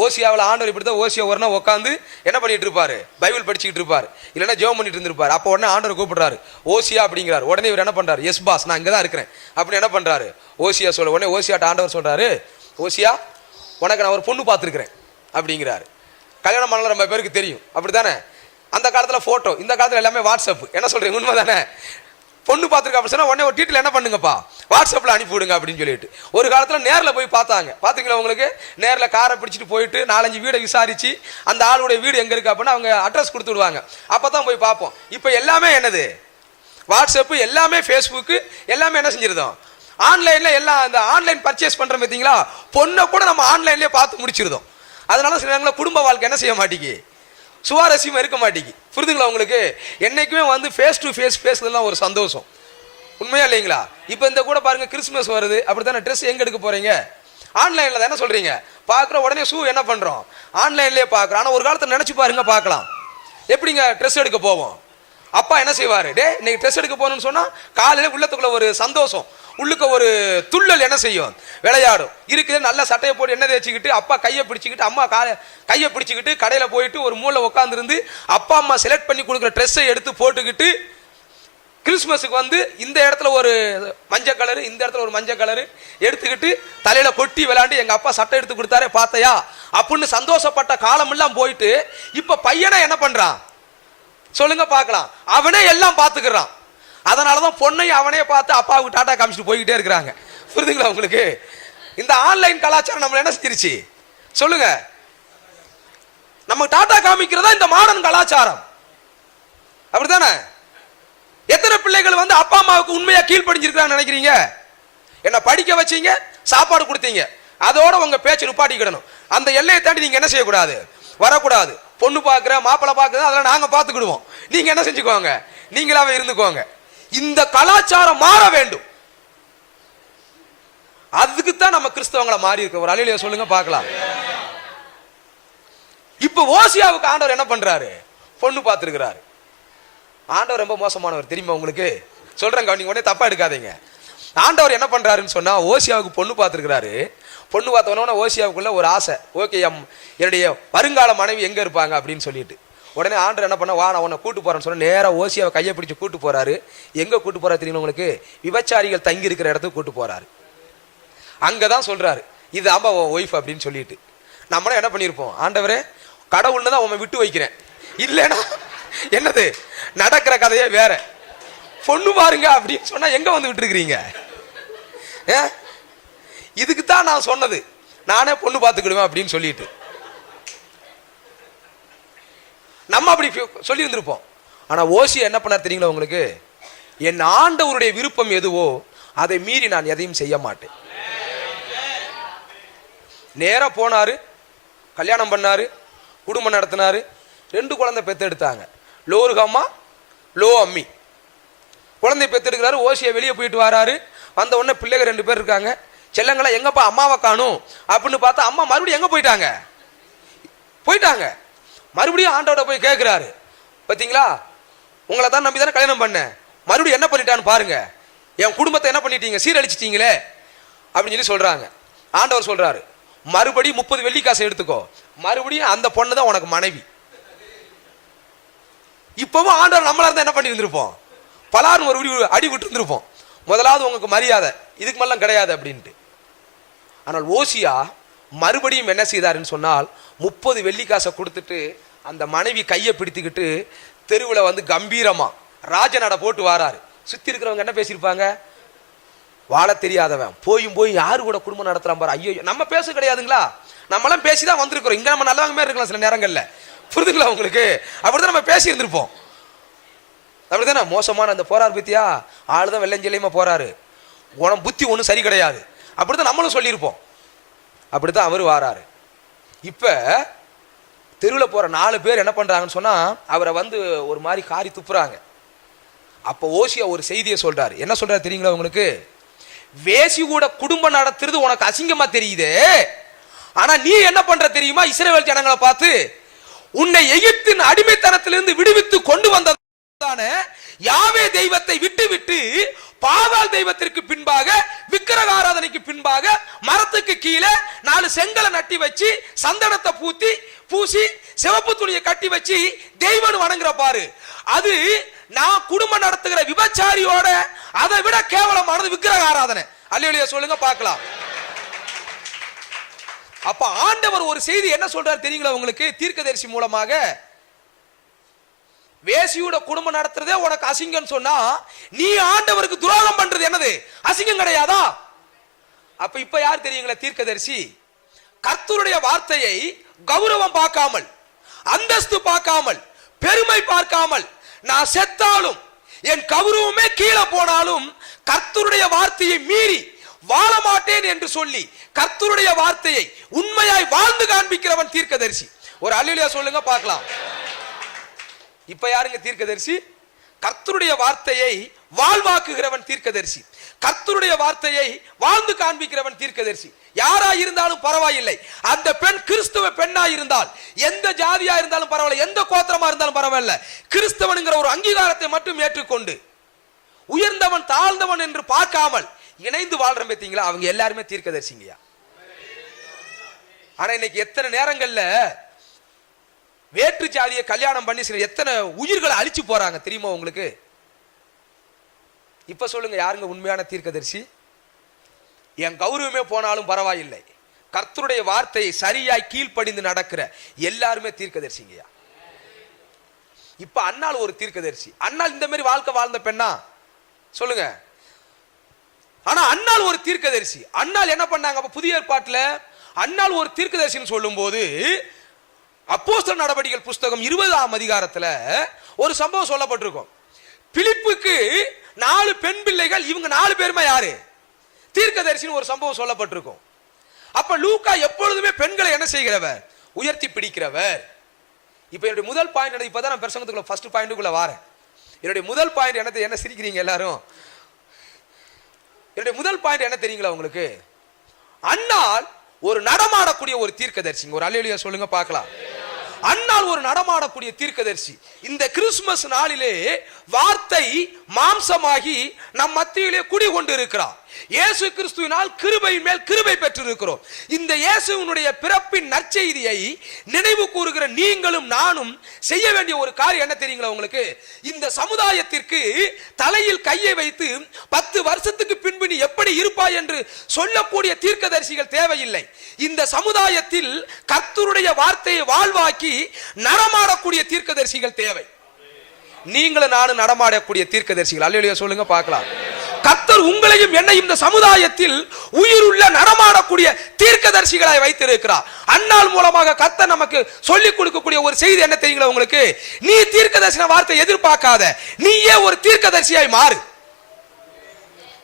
ஓசியாவில் ஆண்டவர் இப்படிதான் ஓசியா ஒரு நாள் உட்காந்து என்ன பண்ணிட்டு இருப்பாரு, பைபிள் படிச்சுக்கிட்டு இருப்பாரு, இல்லைன்னா ஜெபம் பண்ணிட்டு இருந்திருப்பாரு. அப்போ உடனே ஆண்டவர் கூப்பிடுறாரு, ஓசியா அப்படிங்கிறாரு. உடனே இவர் என்ன பண்றாரு, எஸ் பாஸ் நான் இங்கதான் இருக்கிறேன் அப்படின்னு என்ன பண்றாரு, ஓசியா சொல்ல. உடனே ஓசியாட்ட ஆண்டவர் சொல்றாரு, ஓசியா உனக்கு நான் ஒரு பொண்ணு பார்த்துருக்கிறேன் அப்படிங்கிறாரு. கல்யாணம் பண்ணல ரொம்ப பேருக்கு தெரியும், அப்படித்தானே? அந்த காலத்துல போட்டோ, இந்த காலத்துல எல்லாமே வாட்ஸ்அப். என்ன சொல்றீங்க, உண்மை தானே? பொண்ணு பார்த்துருக்க அப்படின்னு சொன்னா உடனே ஒரு டீட்டில் என்ன பண்ணுங்கப்பா, வாட்ஸ்அப்ல அனுப்பி விடுங்க அப்படின்னு சொல்லிட்டு. ஒரு காலத்துல நேர்ல போய் பார்த்தாங்க, பாத்தீங்களா? உங்களுக்கு நேர்ல காரை பிடிச்சிட்டு போயிட்டு 4-5 வீடை விசாரிச்சு அந்த ஆளுடைய வீடு எங்க இருக்கு அப்படின்னு அவங்க அட்ரஸ் கொடுத்து விடுவாங்க, அப்பதான் போய் பார்ப்போம். இப்ப எல்லாமே என்னது, வாட்ஸ்அப், எல்லாமே ஃபேஸ்புக், எல்லாமே என்ன செஞ்சிருந்தோம், ஆன்லைன்ல எல்லாம். அந்த ஆன்லைன் பர்ச்சேஸ் பண்றோம் பார்த்தீங்களா, பொண்ணை கூட நம்ம ஆன்லைன்லயே பார்த்து முடிச்சிருந்தோம். அதனால சில நேரங்களில் குடும்ப வாழ்க்கை என்ன செய்ய மாட்டேங்கி, சுவாரஸ்யமா இருக்க மாட்டேங்கி. புரிதுங்களா உங்களுக்கு? என்னைக்குமே வந்து ஃபேஸ் டு ஃபேஸ் பேசுறதுலாம் ஒரு சந்தோஷம், உண்மையா இல்லைங்களா? இப்போ இந்த கூட பாருங்க, கிறிஸ்துமஸ் வருது, அப்படித்தானே? ட்ரெஸ் எங்க எடுக்க போறீங்க, ஆன்லைன்ல தானே சொல்றீங்க. பாக்குற உடனே ஷூ என்ன பண்றோம், ஆன்லைன்லயே பாக்குறோம். ஆனா ஒரு காலத்துல நினைச்சு பாருங்க, பார்க்கலாம் எப்படிங்க ட்ரெஸ் எடுக்க போவோம். அப்பா என்ன செய்வாரு, டே இன்னைக்கு ட்ரெஸ் எடுக்க போகணும்னு சொன்னா காலையில உள்ளத்துக்குள்ள ஒரு சந்தோஷம், உள்ளுக்க ஒரு துள்ளல் என்ன செய்யும், விளையாடும். இருக்குது நல்ல சட்டையை போட்டு என்ன தேய்ச்சிக்கிட்டு அப்பா கையை பிடிச்சிக்கிட்டு அம்மா கையை பிடிச்சிக்கிட்டு கடையில போயிட்டு ஒரு மூலை உட்காந்துருந்து அப்பா அம்மா செலக்ட் பண்ணி கொடுக்குற ட்ரெஸ்ஸை எடுத்து போட்டுக்கிட்டு, கிறிஸ்துமஸுக்கு வந்து இந்த இடத்துல ஒரு மஞ்சள் கலரு, இந்த இடத்துல ஒரு மஞ்சள் கலரு எடுத்துக்கிட்டு தலையில கொட்டி விளையாண்டு எங்க அப்பா சட்டை எடுத்து கொடுத்தாரே பார்த்தையா அப்படின்னு சந்தோஷப்பட்ட காலம் எல்லாம் போயிட்டு, இப்ப பையனை என்ன பண்றான் சொல்லுங்க பார்க்கலாம், அவனே எல்லாம் பார்த்துக்கிறான். அதனாலதான் பொண்ணையும் அவனே பார்த்து அப்பாவுக்கு டாட்டா காமிச்சிட்டு போய்கிட்டே இருக்கிறாங்க. புரியுதுங்களா உங்களுக்கு? இந்த ஆன்லைன் கலாச்சாரம் நம்ம என்ன செஞ்சிருச்சு சொல்லுங்க, நம்ம டாட்டா காமிக்கிறதா இந்த மாடர்ன் கலாச்சாரம், அப்படித்தானே? எத்தனை பிள்ளைகள் வந்து அப்பா அம்மாவுக்கு உண்மையா கீழ்ப்படிஞ்சிருக்கிறான்னு நினைக்கிறீங்க? என்ன படிக்க வச்சீங்க, சாப்பாடு கொடுத்தீங்க, அதோட உங்க பேச்சு நிப்பாட்டிக்கிடணும். அந்த எல்லையை தாண்டி நீங்க என்ன செய்யக்கூடாது, வரக்கூடாது. பொண்ணு பாக்குற மாப்பிள்ளை பாக்குறது அதெல்லாம் நாங்க பாத்துக்கிடுவோம், நீங்க என்ன செஞ்சுக்கோங்க, நீங்களாவே இருந்துக்கோங்க. இந்த கலாச்சாரம் மாற வேண்டும். அதுக்குத்தான் நம்ம கிறிஸ்தவங்களை மாறி இருக்க. ஒரு அல்லேலூயா சொல்லுங்க பார்க்கலாம். இப்ப ஓசியாவுக்கு ஆண்டவர் என்ன பண்றாரு, பொண்ணு பார்த்திருக்கிறாரு. ஆண்டவர் ரொம்ப மோசமானவர் தெரியுமா உங்களுக்கு? சொல்றேங்க, நீங்க உடனே தப்பா எடுக்காதீங்க. ஆண்டவர் என்ன பண்றாருன்னு சொன்னா, ஓசியாவுக்கு பொண்ணு பார்த்துருக்கிறாரு. பொண்ணு பார்த்தவொன்னே ஓசியாவுக்குள்ள ஒரு ஆசை, ஓகே என்னுடைய வருங்கால மனைவி எங்க இருப்பாங்க அப்படின்னு சொல்லிட்டு. உடனே ஆண்டவர் என்ன பண்ண, வா நான் உன்னை கூட்டு போறேன்னு சொன்ன, நேரா ஓசியாவை கையை பிடிச்சு கூட்டு போறாரு. எங்க கூட்டு போறாரு தெரியும் உங்களுக்கு? விபச்சாரிகள் தங்கி இருக்கிற இடத்துக்கு கூட்டு போறாரு. அங்கதான் சொல்றாரு, இது ஆமா ஒய்ஃப் அப்படின்னு சொல்லிட்டு. நம்மளும் என்ன பண்ணிருப்போம், ஆண்டவரே கடவுள்னு தான் உன்னை விட்டு வைக்கிறேன், இல்லைன்னா என்னது நடக்கிற கதையே வேற, பொண்ணு பாருங்க அப்படின்னு சொன்னா எங்க வந்து விட்டு இருக்கிறீங்க? இதுக்கு தான் நான் சொன்னது, நானே பொண்ணு பார்த்துக்கிடுவேன் அப்படின்னு சொல்லிட்டு நம்ம அப்படி சொல்லி இருந்திருப்போம். ஆனா ஓசியா என்ன பண்ணார் தெரியுங்களா உங்களுக்கு? என் ஆண்டவருடைய விருப்பம் எதுவோ அதை மீறி நான் எதையும் செய்ய மாட்டேன். நேரா போனாரு, கல்யாணம் பண்ணாரு, குடும்பம் நடத்தினாரு, 2 குழந்தை பெத்து எடுத்தாங்க. லோருகம்மா லோ அம்மி குழந்தை பெத்து எடுக்கிறாரு. ஓசியா வெளியே போயிட்டு வராரு. வந்த உடனே பிள்ளைங்க 2 பேர் இருக்காங்க. செல்லங்களா எங்கப்பா அம்மாவை காணும் அப்படின்னு பார்த்தா, அம்மா மறுபடியும் எங்க போயிட்டாங்க. மறுபடியும் ஆண்டோட போய் கேட்கிறாரு, பாத்தீங்களா உங்களை தான் நம்பி தானே கல்யாணம் பண்ண, மறுபடியும் என்ன பண்ணிட்டான்னு பாருங்க, என் குடும்பத்தை என்ன பண்ணிட்டீங்க, சீரழிச்சிட்டீங்களே அப்படின்னு சொல்லி சொல்றாங்க. ஆண்டவர் சொல்றாரு, மறுபடியும் 30 வெள்ளிக்காசை எடுத்துக்கோ, மறுபடியும் அந்த பொண்ணு தான் உனக்கு மனைவி. இப்பவும் ஆண்டவர் நம்மளா இருந்தா என்ன பண்ணி இருந்திருப்போம், பலாரும் ஒரு அடி விட்டு இருந்திருப்போம். முதலாவது உங்களுக்கு மரியாதை, இதுக்கு மேலாம் கிடையாது அப்படின்ட்டு. ஆனால் ஓசியா மறுபடியும் என்ன செய்தாருன்னு சொன்னால், 30 வெள்ளிக்காசை கொடுத்துட்டு அந்த மனைவி கையை பிடித்துக்கிட்டு தெருவில் வந்து கம்பீரமா ராஜநடை போட்டு வாராரு. சுத்தி இருக்கிறவங்க என்ன பேசியிருப்பாங்க, வாழ தெரியாதவன் போய் யாரு கூட குடும்பம் நடத்துறான் பாரு. ஐயோ, நம்ம பேச கிடையாதுங்களா, நம்மளாம் பேசிதான் வந்திருக்கிறோம். இங்க நம்ம நல்லவங்க மாதிரி இருக்கலாம் சில நேரங்கள்ல, புரிதுங்களா உங்களுக்கு? அப்படிதான் நம்ம பேசி இருந்திருப்போம். அப்படித்தானே மோசமான அந்த போறாரு பத்தியா, ஆளுதான் வெள்ளஞ்செல்லியமா போறாரு, உனக்கு புத்தி ஒன்றும் சரி கிடையாது, அப்படித்தான் நம்மளும் சொல்லியிருப்போம். அப்படித்தான் அவரு வாராரு. இப்ப தெருவில் போற 4 பேர் என்ன பண்றாங்கன்னு சொன்னா, அவரை வந்து ஒரு மாதிரி காரி துப்புறாங்க. அப்ப ஓசியா ஒரு செய்தியை சொல்றாரு. என்ன சொல்றாரு தெரியுங்களா உங்களுக்கு? வேசி கூட குடும்பம் நடத்துறது உனக்கு அசிங்கமா தெரியுது, ஆனா நீ என்ன பண்ற தெரியுமா? இஸ்ரவேல் ஜனங்களை பார்த்து, உன்னை எகிப்தின் அடிமைத்தனத்திலிருந்து விடுவித்து கொண்டு வந்ததான யாவே தெய்வத்தை விட்டு பாகால் தெய்வத்திற்கு பின்பாக, விக்கிரக ஆராதனைக்கு பின்பாக மரத்துக்கு கீழே 4 செங்கலை நட்டி வச்சு சந்தனத்தை பூசி சிவப்பு துணியை கட்டி வச்சு தெய்வம் வணங்குற பாரு, அது நான் குடும்பம் நடத்துகிற விபச்சாரியோட அதை விட கேவலமானது விக்கிரக ஆராதனை. அல்லேலூயா சொல்லுங்க பார்க்கலாம். அப்ப ஆண்டவர் ஒரு செய்தி என்ன சொல்றாரு தெரியுங்களா உங்களுக்கு? தீர்க்கதரிசி மூலமாக, வேசியோட குடும்பம் நடத்துறதே உனக்கு அசிங்கம் சொன்னா, நீ ஆண்டவருக்கு துரோகம் பண்றது என்னது அசிங்கம் கிடையாதா? அப்ப இப்ப யார் தெரியுங்களா தீர்க்கதரிசி? கர்த்தருடைய வார்த்தையை கௌரவம் பார்க்காமல், அந்தஸ்து பார்க்காமல், பெருமை பார்க்காமல், நான் செத்தாலும் என் கௌரவமே கீழே போனாலும் கர்த்தருடைய வார்த்தையை மீறி வாழ மாட்டேன் என்று சொல்லி கர்த்தருடைய வார்த்தையை உண்மையாய் வாழ்ந்து காண்பிக்கிறவன் தீர்க்கதரிசி. ஒரு அல்லேலூயா சொல்லுங்க பார்க்கலாம். இப்ப யாருங்க தீர்க்கதரிசி? கர்த்தருடைய வார்த்தையை வாழ்வாக்குகிறவன் தீர்க்கதரிசி, கர்த்தருடைய வார்த்தையை வாழ்ந்து காண்பிக்கிறவன் தீர்க்கதரிசி. யாரா இருந்தாலும் பரவாயில்லை, அந்த பெண் கிறிஸ்துவ பெண்ணா இருந்தால், எந்த ஜாதியா இருந்தாலும் பரவாயில்லை, எந்த கோத்திரமா இருந்தாலும் பரவாயில்ல, கிறிஸ்தவனுங்கிற ஒரு அங்கீகாரத்தை மட்டும் ஏற்றுக்கொண்டு உயர்ந்தவன் தாழ்ந்தவன் என்று பார்க்காமல் இணைந்து வாழ்ற பார்த்தீங்களா, அவங்க எல்லாருமே தீர்க்கதரிசிங்கயா. ஆனா இன்னைக்கு எத்தனை நேரங்கள்ல வேற்று ஜாதியை கல்யாணம் பண்ணி எத்தனை உயிர்களை அழிச்சு போறாங்க தெரியுமா உங்களுக்கு? இப்ப சொல்லுங்க, யாருங்க உண்மையான தீர்க்கதரிசி? என் கௌரவமே போனாலும் பரவாயில்லை, கர்த்தருடைய வார்த்தையை சரியாய் கீழ்ப்படிந்து நடக்கிற எல்லாருமே தீர்க்கதரிசிங்கயா. இப்ப அன்னாள் ஒரு தீர்க்கதரிசி. அன்னாள் இந்த மாதிரி வாழ்க்கை வாழ்ந்த பெண்ணா சொல்லுங்க? ஆனா அன்னாள் ஒரு தீர்க்கதரிசி. அன்னாள் என்ன பண்ணாங்க? அப்ப புதிய ஏற்பாட்டுல அன்னாள் ஒரு தீர்க்கதரிசின்னு சொல்லும் போது, அப்போஸ்தலர் நடவடிக்கைகள் புஸ்தகம் 20ஆம் அதிகாரத்துல ஒரு சம்பவம் சொல்லப்பட்டிருக்கும். பிலிப்புக்கு 4 பெண் பிள்ளைகள், இவங்க 4 பேருமே யாரு? தீர்க்கதரிசின்னு ஒரு சம்பவம் சொல்லப்பட்டிருக்கும். அப்ப லூக்கா எப்பொழுதுமே பெண்களை என்ன செய்கிறவர்? உயர்த்தி பிடிக்கிறவர். இப்ப என்னுடைய முதல் பாயிண்ட், இப்பதான் நான் பிரசங்கத்துக்குள்ள ஃபர்ஸ்ட் பாயிண்ட்டுக்குள்ள வரேன். என்னுடைய முதல் பாயிண்ட் என்ன சிரிக்கிறீங்க எல்லாரும்? என்னுடைய முதல் பாயிண்ட் என்ன தெரியுங்களா உங்களுக்கு? அன்னாள் ஒரு நடமாடக்கூடிய ஒரு தீர்க்கதரிசி. ஒரு அல்லேலூயா சொல்லுங்க பார்க்கலாம். அன்னாள் ஒரு நடமாடக்கூடிய தீர்க்கதரிசி. இந்த கிறிஸ்துமஸ் நாளிலே வார்த்தை மாம்சமாகி நம் மத்தியிலே குடி கொண்டு இருக்கிறார். இயேசு கிறிஸ்துவினால் கிருபையின் மேல் கிருபை பெற்றிருக்கிறோம். இந்த இயேசுவினுடைய பிறப்பின் நற்செய்தியை நினைவு கூறுகிற நீங்களும் நானும் செய்ய வேண்டிய ஒரு காரியம் என்ன தெரியுங்களா உங்களுக்கு? இந்த சமுதாயத்திற்கு தலையில் கையை வைத்து 10 வருஷத்துக்கு பின்பு நீ எப்படி இருப்பாய் என்று சொல்லக்கூடிய தீர்க்கதரிசிகள் தேவையில்லை. இந்த சமுதாயத்தில் கர்த்தருடைய வார்த்தையை வாழ்வாக்கி நடமாடக்கூடிய தீர்க்கதரிசிகள் தேவை. நீங்களும் நானும் நடமாடக்கூடிய தீர்க்கதரிசிகள். அல்லேலூயா சொல்லுங்க பார்க்கலாம். கர்த்தர் உங்களையும் என்னையும் இந்த சமுதாயத்தில் உயிருள்ள நடமாடக்கூடிய தீர்க்கதரிசிகளாய் வைத்திருக்கிறார். அன்னாள் மூலமாக கர்த்தர் நமக்கு சொல்லிக் கொடுக்கக்கூடிய ஒரு செய்தி என்ன தெரியுங்களா உங்களுக்கு? நீ தீர்க்கதரிசன வார்த்தை எதிர்பார்க்காத, நீயே ஒரு தீர்க்கதரிசியாய் மாறு.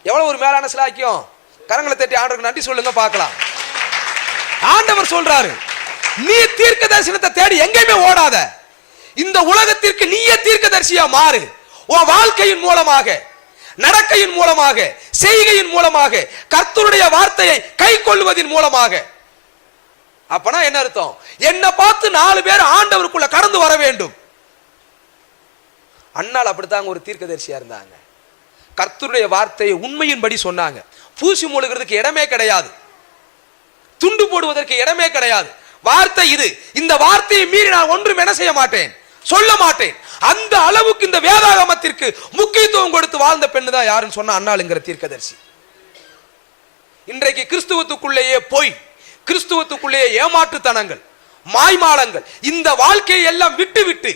எவ்வளவு ஒரு மேலான சிலாக்கியம்! கரங்களை தட்டி ஆண்டவருக்கு நன்றி சொல்லுங்க பார்க்கலாம். ஆண்டவர் சொல்றாரு, நீ தீர்க்க தரிசனத்தை தேடி எங்கேயுமே ஓடாத, இந்த உலகத்திற்கு நீயே தீர்க்கதரிசியா மாறு. உன் வாழ்க்கையின் மூலமாக, நடக்கையின் மூலமாக, செய்கையின் மூலமாக, கர்த்தருடைய வார்த்தையை கை கொள்வதின் மூலமாக. அப்பனா என்ன அர்த்தம்? என்ன பார்த்து 4 பேர் ஆண்டவருக்குள்ள கடந்து வர வேண்டும். அன்னாள் அப்படித்தாங்க ஒரு தீர்க்கதரிசியா இருந்தாங்க. கர்த்தருடைய வார்த்தையை உண்மையின்படி சொன்னாங்க. பூசி மூடுகிறதுக்கு இடமே கிடையாது, துண்டு போடுவதற்கு இடமே கிடையாது. வார்த்தை இது, இந்த வார்த்தையை மீறி நான் ஒன்றும் என்ன செய்ய மாட்டேன், சொல்ல மாட்டேன். அந்த அளவுக்கு இந்த வேதாகமத்திற்கு முக்கியத்துவம் கொடுத்து வாழ்ந்த பெண்ணு தான் யாருன்னு சொன்ன அன்னாளுங்கிற தீர்க்கதரிசி. இன்றைக்கு கிறிஸ்துவத்துக்குள்ளேயே போய், கிறிஸ்துவத்துக்குள்ளேயே ஏமாற்றுத்தனங்கள், மாய்மாலங்கள், இந்த வாழ்க்கையை எல்லாம் விட்டு விட்டு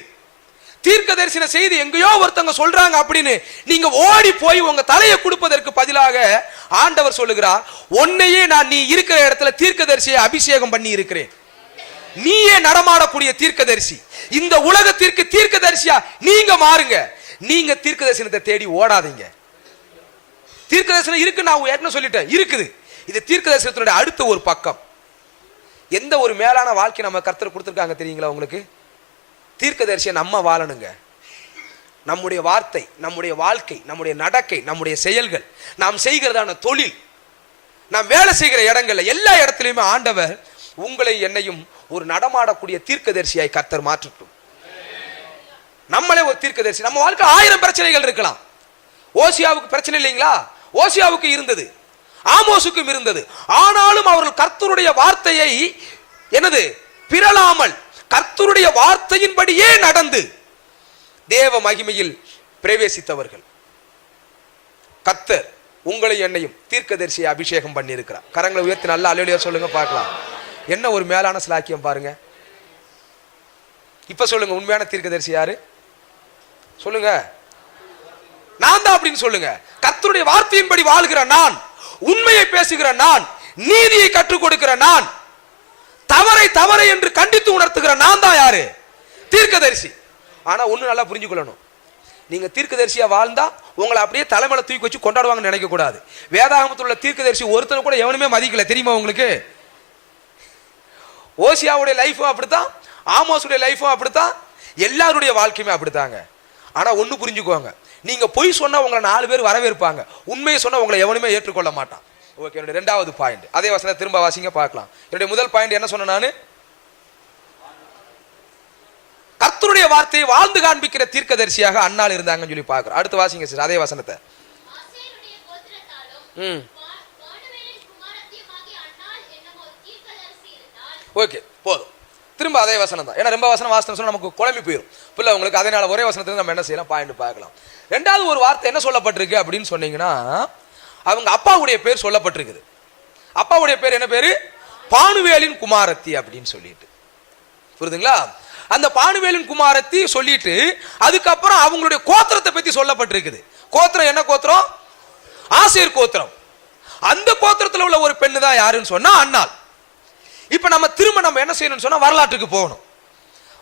தீர்க்க தரிசன செய்தி எங்கேயோ ஒருத்தங்க சொல்றாங்க அப்படின்னு நீங்க ஓடி போய் உங்க தலையை கொடுப்பதற்கு பதிலாக ஆண்டவர் சொல்லுகிறார், உன்னையே நான் நீ இருக்கிற இடத்துல தீர்க்கதரிசியை அபிஷேகம் பண்ணி இருக்கிறேன். நீயே நடமாடக்கூடிய தீர்க்கதரிசி. இந்த உலகத்திற்கு தீர்க்கதரிசியா நீங்க மாறுங்க. நீங்க தீர்க்க தரிசனத்தை தேடி ஓடாதீங்க. தீர்க்க தரிசனம் இருக்கு, நான் ஏற்கனவே சொல்லிட்டேன், இருக்குது. இது தீர்க்க தரிசனத்தினுடைய அடுத்த ஒரு பக்கம். எந்த ஒரு மேலான வாழ்க்கை நம்ம கர்த்தர் கொடுத்திருக்காங்க தெரியுங்களா உங்களுக்கு? தீர்க்கதரிசியை நம்ம வாழணுங்க. நம்முடைய வார்த்தை, நம்முடைய வாழ்க்கை, நம்முடைய நடக்கை, நம்முடைய செயல்கள், நாம் செய்கிறதான தொழில், நாம் வேலை செய்கிற இடங்கள்ல எல்லா இடத்துலையுமே ஆண்டவர் உங்களை என்னையும் ஒரு நடமாடக்கூடிய தீர்க்கதரிசியாய் கர்த்தர் மாற்றட்டும். நம்மளே ஒரு தீர்க்கதரிசி. நம்ம வாழ்க்கை 1000 பிரச்சனைகள் இருக்கலாம். ஓசியாவுக்கு பிரச்சனை இல்லைங்களா? ஓசியாவுக்கு இருந்தது, ஆமோசுக்கும் இருந்தது. ஆனாலும் அவர்கள் கர்த்தருடைய வார்த்தையை என்னது பிறலாமல் கர்த்தருடைய வார்த்தையின்படியே நடந்து தேவ மகிமையில் பிரவேசித்தவர்கள். கர்த்தர் உங்களை என்னையும் தீர்க்கதரிசியை அபிஷேகம் பண்ணி இருக்கிறார். கரங்களை உயர்த்தி நல்லா அல்லேலூயா சொல்லுங்க பார்க்கலாம். என்ன ஒரு மேலான ஸ்லாக்கியம் பாருங்க. இப்ப சொல்லுங்க, உண்மையான தீர்க்கதரிசி யாரு சொல்லுங்க? நான் தான் அப்படின்னு சொல்லுங்க. கர்த்தருடைய வார்த்தையின்படி வாழ்கிற நான், உண்மையை பேசுகிற நான், நீதியை கற்றுக் கொடுக்கிற நான், தவறை தவறை என்று கண்டித்து உணர்த்துகிற நான் தான் யாரு? தீர்க்கதரிசி. ஆனா ஒண்ணு நல்லா புரிஞ்சுக்கொள்ளணும், நீங்க தீர்க்கதரிசியா வாழ்ந்தா உங்களை அப்படியே தலைமையில தூக்கி வச்சு கொண்டாடுவாங்கன்னு நினைக்க கூடாது. வேதாகமத்தில் உள்ள தீர்க்கதரிசி ஒருத்தனை கூட எவனுமே மதிக்கல தெரியுமா உங்களுக்கு? ஓசியாவுடைய லைஃபும் அப்படித்தான், ஆமோசுடைய லைஃபும் அப்படித்தான், எல்லாருடைய வாழ்க்கையுமே அப்படித்தாங்க. ஆனா ஒண்ணு புரிஞ்சுக்கோங்க, நீங்க பொய் சொன்னா உங்களை 4 பேர் வரவேற்பாங்க, உண்மையை சொன்னா உங்களை எவனுமே ஏற்றுக்கொள்ள மாட்டான். ஓகே, என்னுடைய 2வது பாயிண்ட் அதே வசனத்தை திரும்ப வாசிங்க பார்க்கலாம். என்னுடைய முதல் பாயிண்ட் என்ன சொன்ன நானு? கர்த்தருடைய வார்த்தையை வாழ்ந்து காண்பிக்கிற தீர்க்கதரிசியாக அன்னாள் இருந்தாங்கன்னு சொல்லி பார்க்கிறோம். அடுத்து வாசிங்க சார் அதே வசனத்தை. ஓகே போதும், திரும்ப அதே வசனம் தான். ஏன்னா ரொம்ப வசனம் வாசனம் சொன்னா நமக்கு குழம்பி போயிடும் பிள்ளை உங்களுக்கு. அதனால ஒரே வசனத்துல நம்ம என்ன செய்யலாம், பாயிண்ட் பார்க்கலாம். 2வது ஒரு வார்த்தை என்ன சொல்லப்பட்டிருக்கு அப்படின்னு சொன்னீங்கன்னா, அவங்க அப்பாவுடைய பேர் சொல்லப்பட்டிருக்குது. அப்பாவுடைய பேர் என்ன பேரு? பானுவேலின் குமாரத்தி அப்படின்னு சொல்லிட்டு, புரியுதுங்களா? அந்த பானுவேலின் குமாரத்தி சொல்லிட்டு அதுக்கப்புறம் அவங்களுடைய கோத்திரத்தை பத்தி சொல்லப்பட்டிருக்குது. கோத்திரம் என்ன கோத்திரம்? ஆசேர் கோத்திரம். அந்த கோத்திரத்தில் உள்ள ஒரு பெண்ணு தான் யாருன்னு சொன்னா அன்னாள். இப்ப நம்ம திரும்ப நம்ம என்ன செய்யணும்னு சொன்னா வரலாற்றுக்கு போகணும்.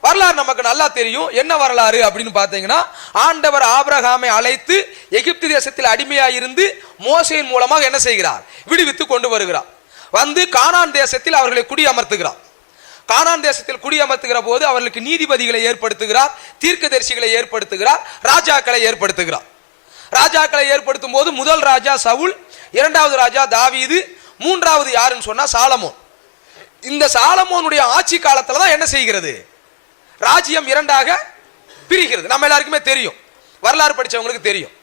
வரலாறு நமக்கு நல்லா தெரியும். என்ன வரலாறு அப்படின்னு பாத்தீங்கன்னா, ஆண்டவர் ஆபிரகாமை அழைத்து எகிப்து தேசத்தில் அடிமையாக இருந்து மோசேயின் மூலமாக என்ன செய்கிறார், விடுவித்து கொண்டு வருகிறார். வந்து கானான் தேசத்தில் அவர்களை குடியமர்த்துகிறார். கானான் தேசத்தில் குடியமர்த்துகிற போது அவர்களுக்கு நீதிபதிகளை ஏற்படுத்துகிறார், தீர்க்கதரிசிகளை ஏற்படுத்துகிறார், ராஜாக்களை ஏற்படுத்துகிறார். ராஜாக்களை ஏற்படுத்தும் போது முதல் ராஜா சவுல், 2வது ராஜா தாவீது, 3வது யாருன்னு சொன்னா சாலமோன். இந்த சாலமோனுடைய ஆட்சி காலத்துல தான் என்ன செய்கிறது, ராஜ்யம் இரண்டாக பிரிகிறது. நம்ம எல்லாருக்குமே தெரியும், வரலாறு படிச்சவங்களுக்கு தெரியும்.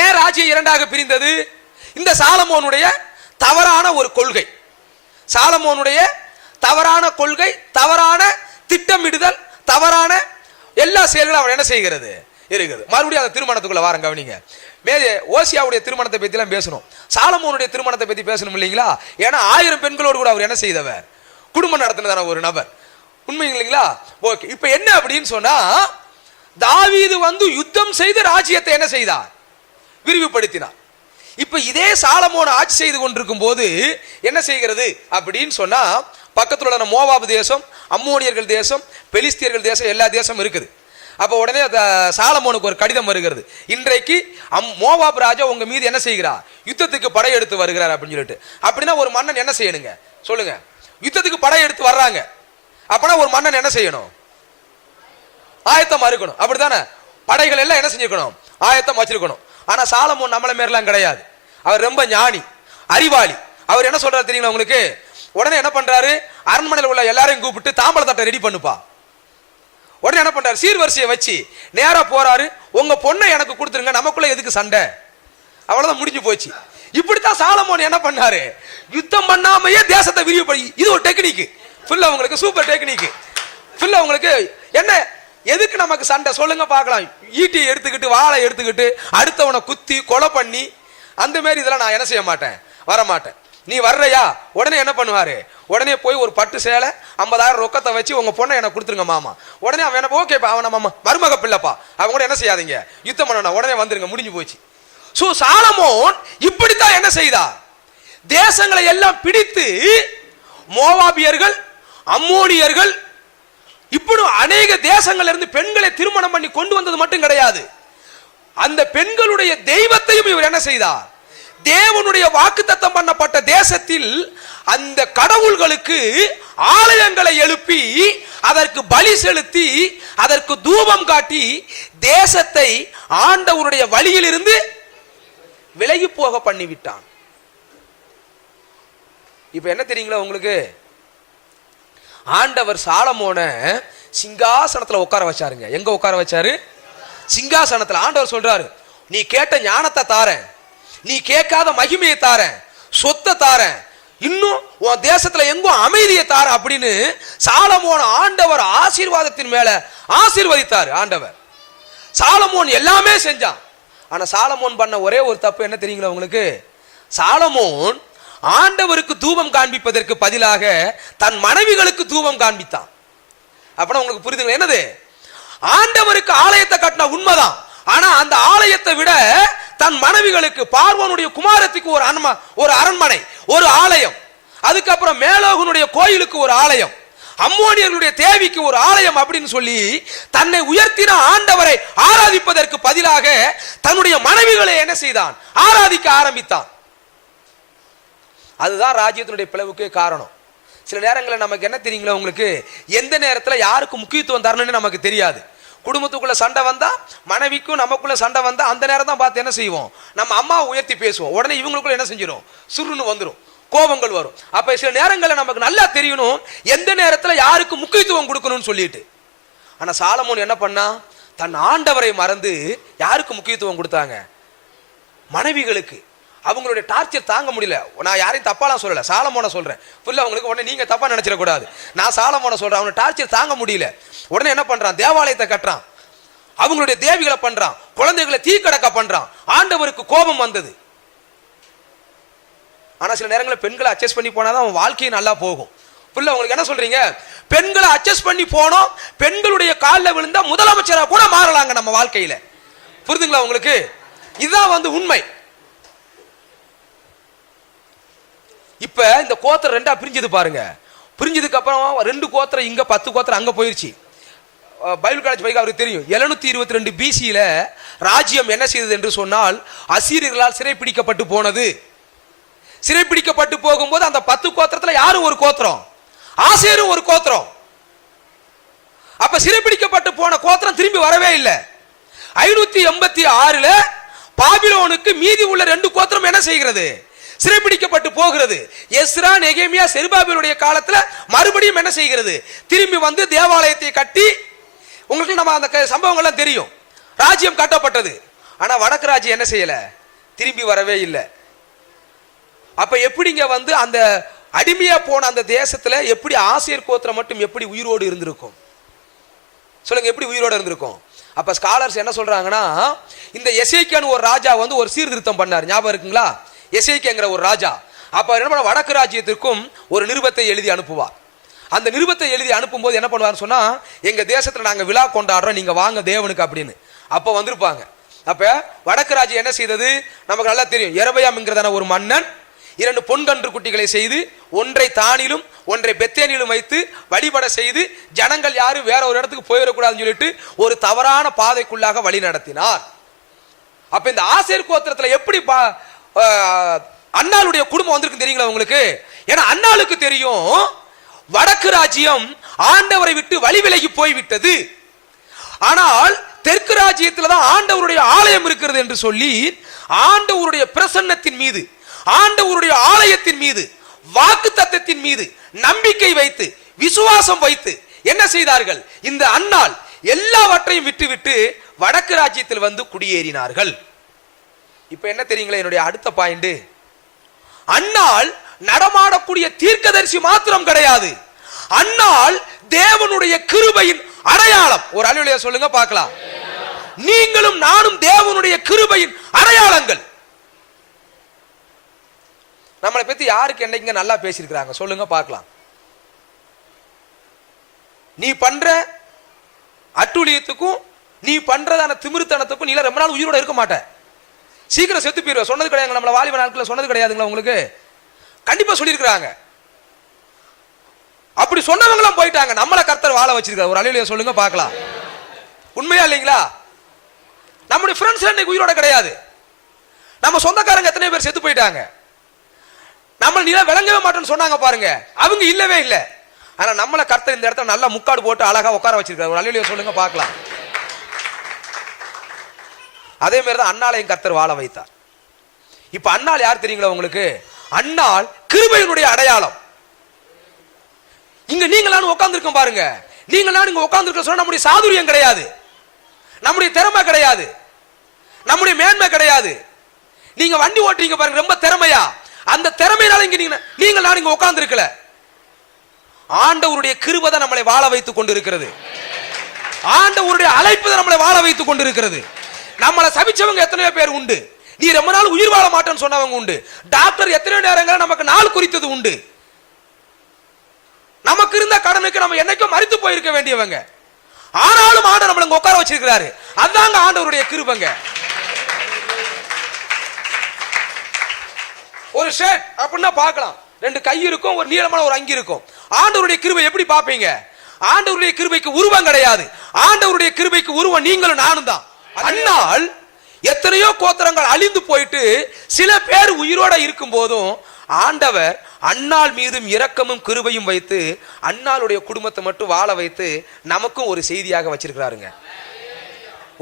ஏன் ராஜ்யம் இரண்டாக பிரிந்தது? இந்த சாலமோனுடைய தவறான ஒரு கொள்கை, சாலமோனுடைய தவறான கொள்கை, தவறான திட்டமிடுதல், தவறான எல்லா செயல்களும் அவர் என்ன செய்கிறது இருக்குது. மறுபடியும் அந்த திருமணத்துக்குள்ள வாரம் கவனிங்க. ஓசியாவுடைய திருமணத்தை பத்தி எல்லாம் பேசணும், சாலமோனுடைய திருமணத்தை பத்தி பேசணும் இல்லைங்களா? ஏன்னா 1000 பெண்களோடு கூட அவர் என்ன செய்தவர், குடும்பம் நடத்தினதான ஒரு நபர், உண்மை இல்லைங்களா? ஓகே, இப்ப என்ன அப்படின்னு சொன்னா, தாவீது வந்து யுத்தம் செய்து ராஜ்யத்தை என்ன செய்தார், விரிவுபடுத்தினார். இப்ப இதே சாலமோன் ஆட்சி செய்து கொண்டிருக்கும் போது என்ன செய்கிறது அப்படின்னு சொன்னா, பக்கத்துல உள்ள மோவாபு தேசம், அம்மோனியர்கள் தேசம், பெலிஸ்தியர்கள் தேசம், எல்லா தேசமும் இருக்குது. அப்ப உடனே சாலமோனுக்கு ஒரு கடிதம் வருகிறது, இன்றைக்கு மோவாப் ராஜா உங்க மீது என்ன செய்கிறார், யுத்தத்துக்கு படையெடுத்து வருகிறார் அப்படின்னு சொல்லிட்டு. அப்படின்னா ஒரு மன்னன் என்ன செய்யணுங்க சொல்லுங்க, யுத்தத்துக்கு படையெடுத்து வர்றாங்க, அப்பனா ஒரு மன்னன் என்ன செய்யணும், ஆயத்தமா இருக்கணும். அப்படித்தானே? படைகள் எல்லாம் என்ன செஞ்சிருக்கணும், ஆயத்தம் வச்சிருக்கணும். ஆனா சாலமோன் நம்மள மேலாம் கிடையாது, அவர் ரொம்ப ஞானி, அறிவாளி. அவர் என்ன சொல்றாரு தெரியுங்களா உங்களுக்கு? உடனே என்ன பண்றாரு, அரண்மனையில் உள்ள எல்லாரையும் கூப்பிட்டு தாம்பல தட்டை ரெடி பண்ணுப்பா. உடனே என்ன பண்றாரு, சீர்வரிசையை வச்சு நேரா போறாரு, உங்க பொண்ணை எனக்கு கொடுத்துருங்க, நமக்குள்ள எதுக்கு சண்டை, அவ்வளவுதான், முடிஞ்சு போச்சு. இப்படித்தான் சாலமோன் என்ன பண்ணாரு, யுத்தம் பண்ணாமையே தேசத்தை விரிவுபடி. இது ஒரு டெக்னிக், ஃபுல்லா உங்களுக்கு சூப்பர் டெக்னிக், ஃபுல்லா உங்களுக்கு. என்ன எதுக்கு நமக்கு சண்டை சொல்லுங்க பார்க்கலாம். ஈட்டி எடுத்துக்கிட்டு, வாழை எடுத்துக்கிட்டு, அடுத்தவனை குத்தி கொலை பண்ணி, அந்த மாதிரி இதெல்லாம் நான் என்ன செய்ய மாட்டேன், வர மாட்டேன். நீ வர்றையா, உடனே என்ன பண்ணுவாரு, உடனே போய் ஒரு பட்டு சேலை 50,000 ரொக்கத்தை வச்சு உங்க பொண்ணை எனக்கு கொடுத்துருங்க மாமா. உடனே அவன் என்ன, ஓகேப்பா, அவன் மாமா மருமக பிள்ளைப்பா, அவங்க கூட என்ன செய்யாதீங்க, யுத்தம் பண்ணணும், உடனே வந்துருங்க, முடிஞ்சு போச்சு. சோ சாலமோன் இப்படித்தான் என்ன செய்தார், தேசங்களை எல்லாம் பிடித்து மோவாபியர்கள், அம்மோனியர்கள், இப்படி அநேக தேசங்கள்ல இருந்து பெண்களை திருமணம் பண்ணி கொண்டு வந்தது மட்டும் கிடையாது, அந்த பெண்களுடைய தெய்வத்தையும் இவர் என்ன செய்தார், தேவனுடைய வாக்குத்தத்தம் பண்ணப்பட்ட தேசத்தில் அந்த கடவுள்களுக்கு ஆலயங்களை எழுப்பி அதற்கு பலி செலுத்தி அதற்கு தூபம் காட்டி தேசத்தை ஆண்டவருடைய வழியில் இருந்து விலகி போக பண்ணிவிட்டான். இப்ப என்ன தெரியுங்களா உங்களுக்கு, ஆண்டவர் சாலமோன சிங்காசனத்துல உட்கார வச்சாருங்க. எங்க உட்கார வச்சாரு, சிங்காசனத்துல. ஆண்டவர் சொல்றாரு, நீ கேட்ட ஞானத்தை தாரேன், நீ கேட்காத மகிமையை தாரேன், சொத்தை தாரேன், இன்னும் உன் தேசத்துல எங்கும் அமைதியை தார அப்படின்னு சாலமோன் ஆண்டவர் ஆசீர்வாதத்தின் மேல ஆசீர்வதித்தார். ஆண்டவர் சாலமோன் எல்லாமே செஞ்சான். ஆனா சாலமோன் பண்ண ஒரே ஒரு தப்பு என்ன தெரியுங்களா உங்களுக்கு, சாலமோன் ஆண்டவருக்கு தூபம் காண்பிப்பதற்கு பதிலாக தன் மனைவிகளுக்கு தூபம் காண்பித்தான். அப்படின்னா உங்களுக்கு புரியுதுங்களா, என்னது, ஆண்டவருக்கு ஆலயத்தை கட்டின உண்மைதான், ஆனா அந்த ஆலயத்தை விட தன் மனைவிகளுக்கு, பார்வோனுடைய குமாரத்துக்கு ஒரு அரண்மனை, ஒரு ஆலயம், அதுக்கப்புறம் மேலோகனுடைய கோயிலுக்கு ஒரு ஆலயம், அம்மோனியர்களுடைய தேவிக்கு ஒரு ஆலயம் அப்படின்னு சொல்லி தன்னை உயர்த்தின ஆண்டவரை ஆராதிப்பதற்கு பதிலாக தன்னுடைய மனைவிகளை என்ன செய்தான், ஆராதிக்க ஆரம்பித்தான். அதுதான் ராஜ்யத்தினுடைய பிளவுக்கு காரணம். சில நேரங்களில் நமக்கு என்ன தெரியுங்களா உங்களுக்கு, எந்த நேரத்தில் யாருக்கு முக்கியத்துவம் தரணும்னு நமக்கு தெரியாது. குடும்பத்துக்குள்ள சண்டை வந்தா, மனைவிக்கும் நமக்குள்ள சண்டை வந்தா, அந்த நேரம் தான் பார்த்து என்ன செய்வோம், நம்ம அம்மாவை உயர்த்தி பேசுவோம், உடனே இவங்களுக்குள்ள என்ன செஞ்சிடும், சுருன்னு வந்துடும், கோபங்கள் வரும். அப்ப சில நேரங்களில் நமக்கு நல்லா தெரியணும் எந்த நேரத்தில் யாருக்கு முக்கியத்துவம் கொடுக்கணும்னு சொல்லிட்டு. ஆனா சாலமோன் என்ன பண்ணா, தன் ஆண்டவரை மறந்து யாருக்கு முக்கியத்துவம் கொடுத்தாங்க, மனைவிகளுக்கு. அவங்களுடைய டார்ச்சர் தாங்க முடியல. நான் யாரையும் தப்பாலாம் சொல்லல, சாலமோனை சொல்றேன். ஃபுல்லா உங்களுக்கு உடனே நீங்க தப்பா நினைச்சிட கூடாது, நான் சாலமோனை சொல்றேன். அவனுடைய டார்ச்சர் தாங்க முடியல. உடனே என்ன பண்றான், தேவாலயத்தை கட்டுறான், அவங்களுடைய தேவிகளை பண்றான், குழந்தைகளை தீக்கடக்க பண்றான். ஆண்டவருக்கு கோபம் வந்தது. ஆனா சில நேரங்களில் பெண்களை அட்ஜஸ்ட் பண்ணி போனாதான் அவன் வாழ்க்கையும் நல்லா போகும். ஃபுல்லா உங்களுக்கு என்ன சொல்றீங்க, பெண்களை அட்ஜஸ்ட் பண்ணி போனோம், பெண்களுடைய காலில் விழுந்தா முதலமைச்சரா கூட மாறலாங்க நம்ம வாழ்க்கையில. புரிதுங்களா உங்களுக்கு, இதுதான் உண்மை. இப்ப இந்த கோத்திரம் ரெண்டா பிரிஞ்சது பாருங்க. பிரிஞ்சதுக்கு அப்புறம் 2 கோத்திரம் இங்க, 10 கோத்திரம் அங்க போயிருச்சு. பைபிள் காலேஜ் படிக்க அவருக்கு தெரியும். 722 BC-ல ராஜ்யம் என்ன செய்தது என்று சொன்னால், அசீரியர்களால் சிறைப்பிடிக்கப்பட்டு போனது. சிறைப்பிடிக்கப்பட்டு போகும்போது அந்த 10 கோத்திரத்துல யாரும் ஒரு கோத்திரம், ஆசேரும் ஒரு கோத்திரம். அப்ப சிறைப்பிடிக்கப்பட்டு போன கோத்திரம் திரும்பி வரவே இல்லை. 586ல பாபிலோனுக்கு மீதி உள்ள 2 கோத்திரம் என்ன செய்கிறது, சிறைபிடிக்கப்பட்டு போகிறது. எஸ்ரா, நெகேமியா, செருபாபேலுடைய காலத்துல மறுபடியும் என்ன செய்கிறது? திரும்பி வந்து தேவாலயத்தை கட்டி, உங்களுக்கு நம்ம அந்த சம்பவங்கள்லாம் தெரியும். ராஜ்யம் கட்டப்பட்டது. ஆனா வடக்கு ராஜ்யம் என்ன செய்யல? திரும்பி வரவே இல்லை. அப்ப எப்படிங்க வந்து அந்த அடிமையா போன அந்த தேசத்துல எப்படி ஆசேர் கோத்திரம் மட்டும் எப்படி உயிரோடு இருந்திருக்கும்? சொல்லுங்க, எப்படி உயிரோடு இருந்திருக்கும்? அப்ப ஸ்காலர்ஸ் என்ன சொல்றாங்கன்னா, இந்த எசேக்கியான்னு ஒரு ராஜா வந்து ஒரு சீர்திருத்தம் பண்ணார். ஞாபகம் இருக்குங்களா? எசேக்கியாங்கிற ஒரு ராஜா. அப்ப என்ன பண்ண, வடக்கு ராஜ்யத்திற்கும் ஒரு நிருபத்தை எழுதி அனுப்புவார். அந்த நிருபத்தை எழுதி அனுப்பும் போது என்ன பண்ணுவார்னு சொன்னா, எங்க தேசத்துல நாங்க விழா கொண்டாடுறோம், நீங்க வாங்க தேவனுக்கு அப்படின்னு. அப்ப வந்திருப்பாங்க. அப்ப வடக்கு ராஜ்யம் என்ன செய்தது நமக்கு நல்லா தெரியும். யெரொபெயாம்ங்கிறதான ஒரு மன்னன் 2 பொன்கன்று குட்டிகளை செய்து, ஒன்றை தானிலும் ஒன்றை பெத்தேனிலும் வைத்து வழிபட செய்து, ஜனங்கள் யாரும் வேற ஒரு இடத்துக்கு போயிடக்கூடாதுன்னு சொல்லிட்டு ஒரு தவறான பாதைக்குள்ளாக வழி நடத்தினார். அப்ப இந்த ஆசேர் கோத்திரத்துல எப்படி அன்னாளுடைய குடும்பம் வந்திருக்கு தெரியுங்களா உங்களுக்கு? ஏன்னா அன்னாளுக்கு தெரியும் வடக்கு ராஜ்யம் ஆண்டவரை விட்டு வழி விலகி போய்விட்டது. ஆனால் தெற்கு ராஜ்யத்தில் தான் ஆண்டவருடைய ஆலயம் இருக்கிறது என்று சொல்லி, ஆண்டவருடைய பிரசன்னத்தின் மீது, ஆண்டவருடைய ஆலயத்தின் மீது, வாக்கு தத்தத்தின் மீது நம்பிக்கை வைத்து, விசுவாசம் வைத்து என்ன செய்தார்கள்? இந்த அன்னாள் எல்லாவற்றையும் விட்டுவிட்டு வடக்கு ராஜ்யத்தில் வந்து குடியேறினார்கள். இப்ப என்ன தெரியுங்களா என்னுடைய அடுத்த பாயிண்ட்? அன்னாள் நடமாடக்கூடிய தீர்க்கதரிசி மாத்திரம் கிடையாது, அன்னாள் தேவனுடைய கிருபையின் அடையாளம். ஒரு அல்லேலூயா சொல்லுங்க பார்க்கலாம். நீங்களும் நானும் தேவனுடைய கிருபையின் அடையாளங்கள். நம்மளை பத்தி யாருக்கு என்னைக்குங்க நல்லா பேசியிருக்கிறாங்க சொல்லுங்க பார்க்கலாம். நீ பண்ற அட்டுழியத்துக்கும் நீ பண்றதான திமிருத்தனத்துக்கும் நீ ரொம்ப நாள் உயிரோட இருக்க மாட்ட, சீக்கிரம் செத்து போயிருவ. சொன்னது கிடையாது, நம்மள வாலிப நாட்கள் சொன்னது கிடையாதுங்களா உங்களுக்கு? கண்டிப்பா சொல்லியிருக்கிறாங்க. அப்படி சொன்னவங்களும் போயிட்டாங்க, நம்மள கர்த்தர் வாழ வச்சிருக்காரு. ஒரு அல்லேலூயா சொல்லுங்க பார்க்கலாம். உண்மையா இல்லைங்களா? நம்முடைய ஃப்ரெண்ட்ஸ் இன்னைக்கு உயிரோட கிடையாது. நம்ம சொந்தக்காரங்க எத்தனை பேர் செத்து போயிட்டாங்க. நம்ம நீல விளங்கவே மாட்டேன்னு சொன்னாங்க பாருங்க, அவங்க இல்லவே இல்லை. ஆனா நம்மள கர்த்தர் இந்த இடத்துல நல்லா முக்காடு போட்டு அழகா உட்கார வச்சிருக்காரு. ஒரு அல்லேலூயா சொல்லுங்க பார்க்கலாம். அதே மாதிரி தான் அன்னாளையும் கர்த்தர் வாழ வைத்தார். இப்ப அன்னாள் யார் தெரியுங்களா உங்களுக்கு? அன்னாள் கிருபையினுடைய அடையாளம். இங்க நீங்களாம் உட்கார்ந்துருக்கோம் பாருங்க, நீங்களாம் இங்க உட்கார்ந்துருக்க சொன்னா நம்முடைய சாதுரியம் கிடையாது, நம்முடைய திறமை கிடையாது, நம்முடைய மேன்மை கிடையாது. நீங்க வண்டி ஓட்டுறீங்க பாருங்க ரொம்ப திறமையா, அந்த திறமையினால இங்க நீங்க இங்க உட்கார்ந்து இருக்கல. ஆண்டவருடைய கிருபை தான் நம்மளை வாழ வைத்துக் கொண்டிருக்கிறது. ஆண்டவருடைய அழைப்பு தான் நம்மளை வாழ வைத்துக் கொண்டிருக்கிறது. நம்மளை சபிச்சவங்க எத்தனையோ பேர் உண்டு, நீ ரொம்ப நாள் உயிர் வாழ மாட்டேன்னு சொன்னவங்க உண்டு. டாக்டர் எத்தனையோ நேரங்கள் நமக்கு நாள் குறித்தது உண்டு. நமக்கு இருந்த கடனுக்கு நம்ம என்னைக்கும் மரித்து போயிருக்க வேண்டியவங்க, ஆனாலும் ஆண்டவர் நம்மள உட்கார வச்சிருக்கிறாரு. அதாங்க ஆண்டவருடைய கிருபைங்க. ஒரு ஷர்ட் அப்படின்னா பார்க்கலாம், 2 கை இருக்கும், ஒரு நீளமான ஒரு அங்கி இருக்கும். ஆண்டவருடைய கிருபை எப்படி பார்ப்பீங்க? ஆண்டவருடைய கிருபைக்கு உருவம் கிடையாது, ஆண்டவருடைய கிருபைக்கு உருவம் நீங்களும் நானும் தான். அன்னாள் எத்தனையோ கோத்திரங்கள் அழிந்து போயிட்டு சில பேர் உயிரோட இருக்கும் போதும் ஆண்டவர் அன்னாள் மீதும் இரக்கமும் கிருபையும் வைத்து அன்னாளுடைய குடும்பத்தை மட்டும் வாழ வைத்து நமக்கும் ஒரு செய்தியாக வச்சிருக்கிறாருங்க.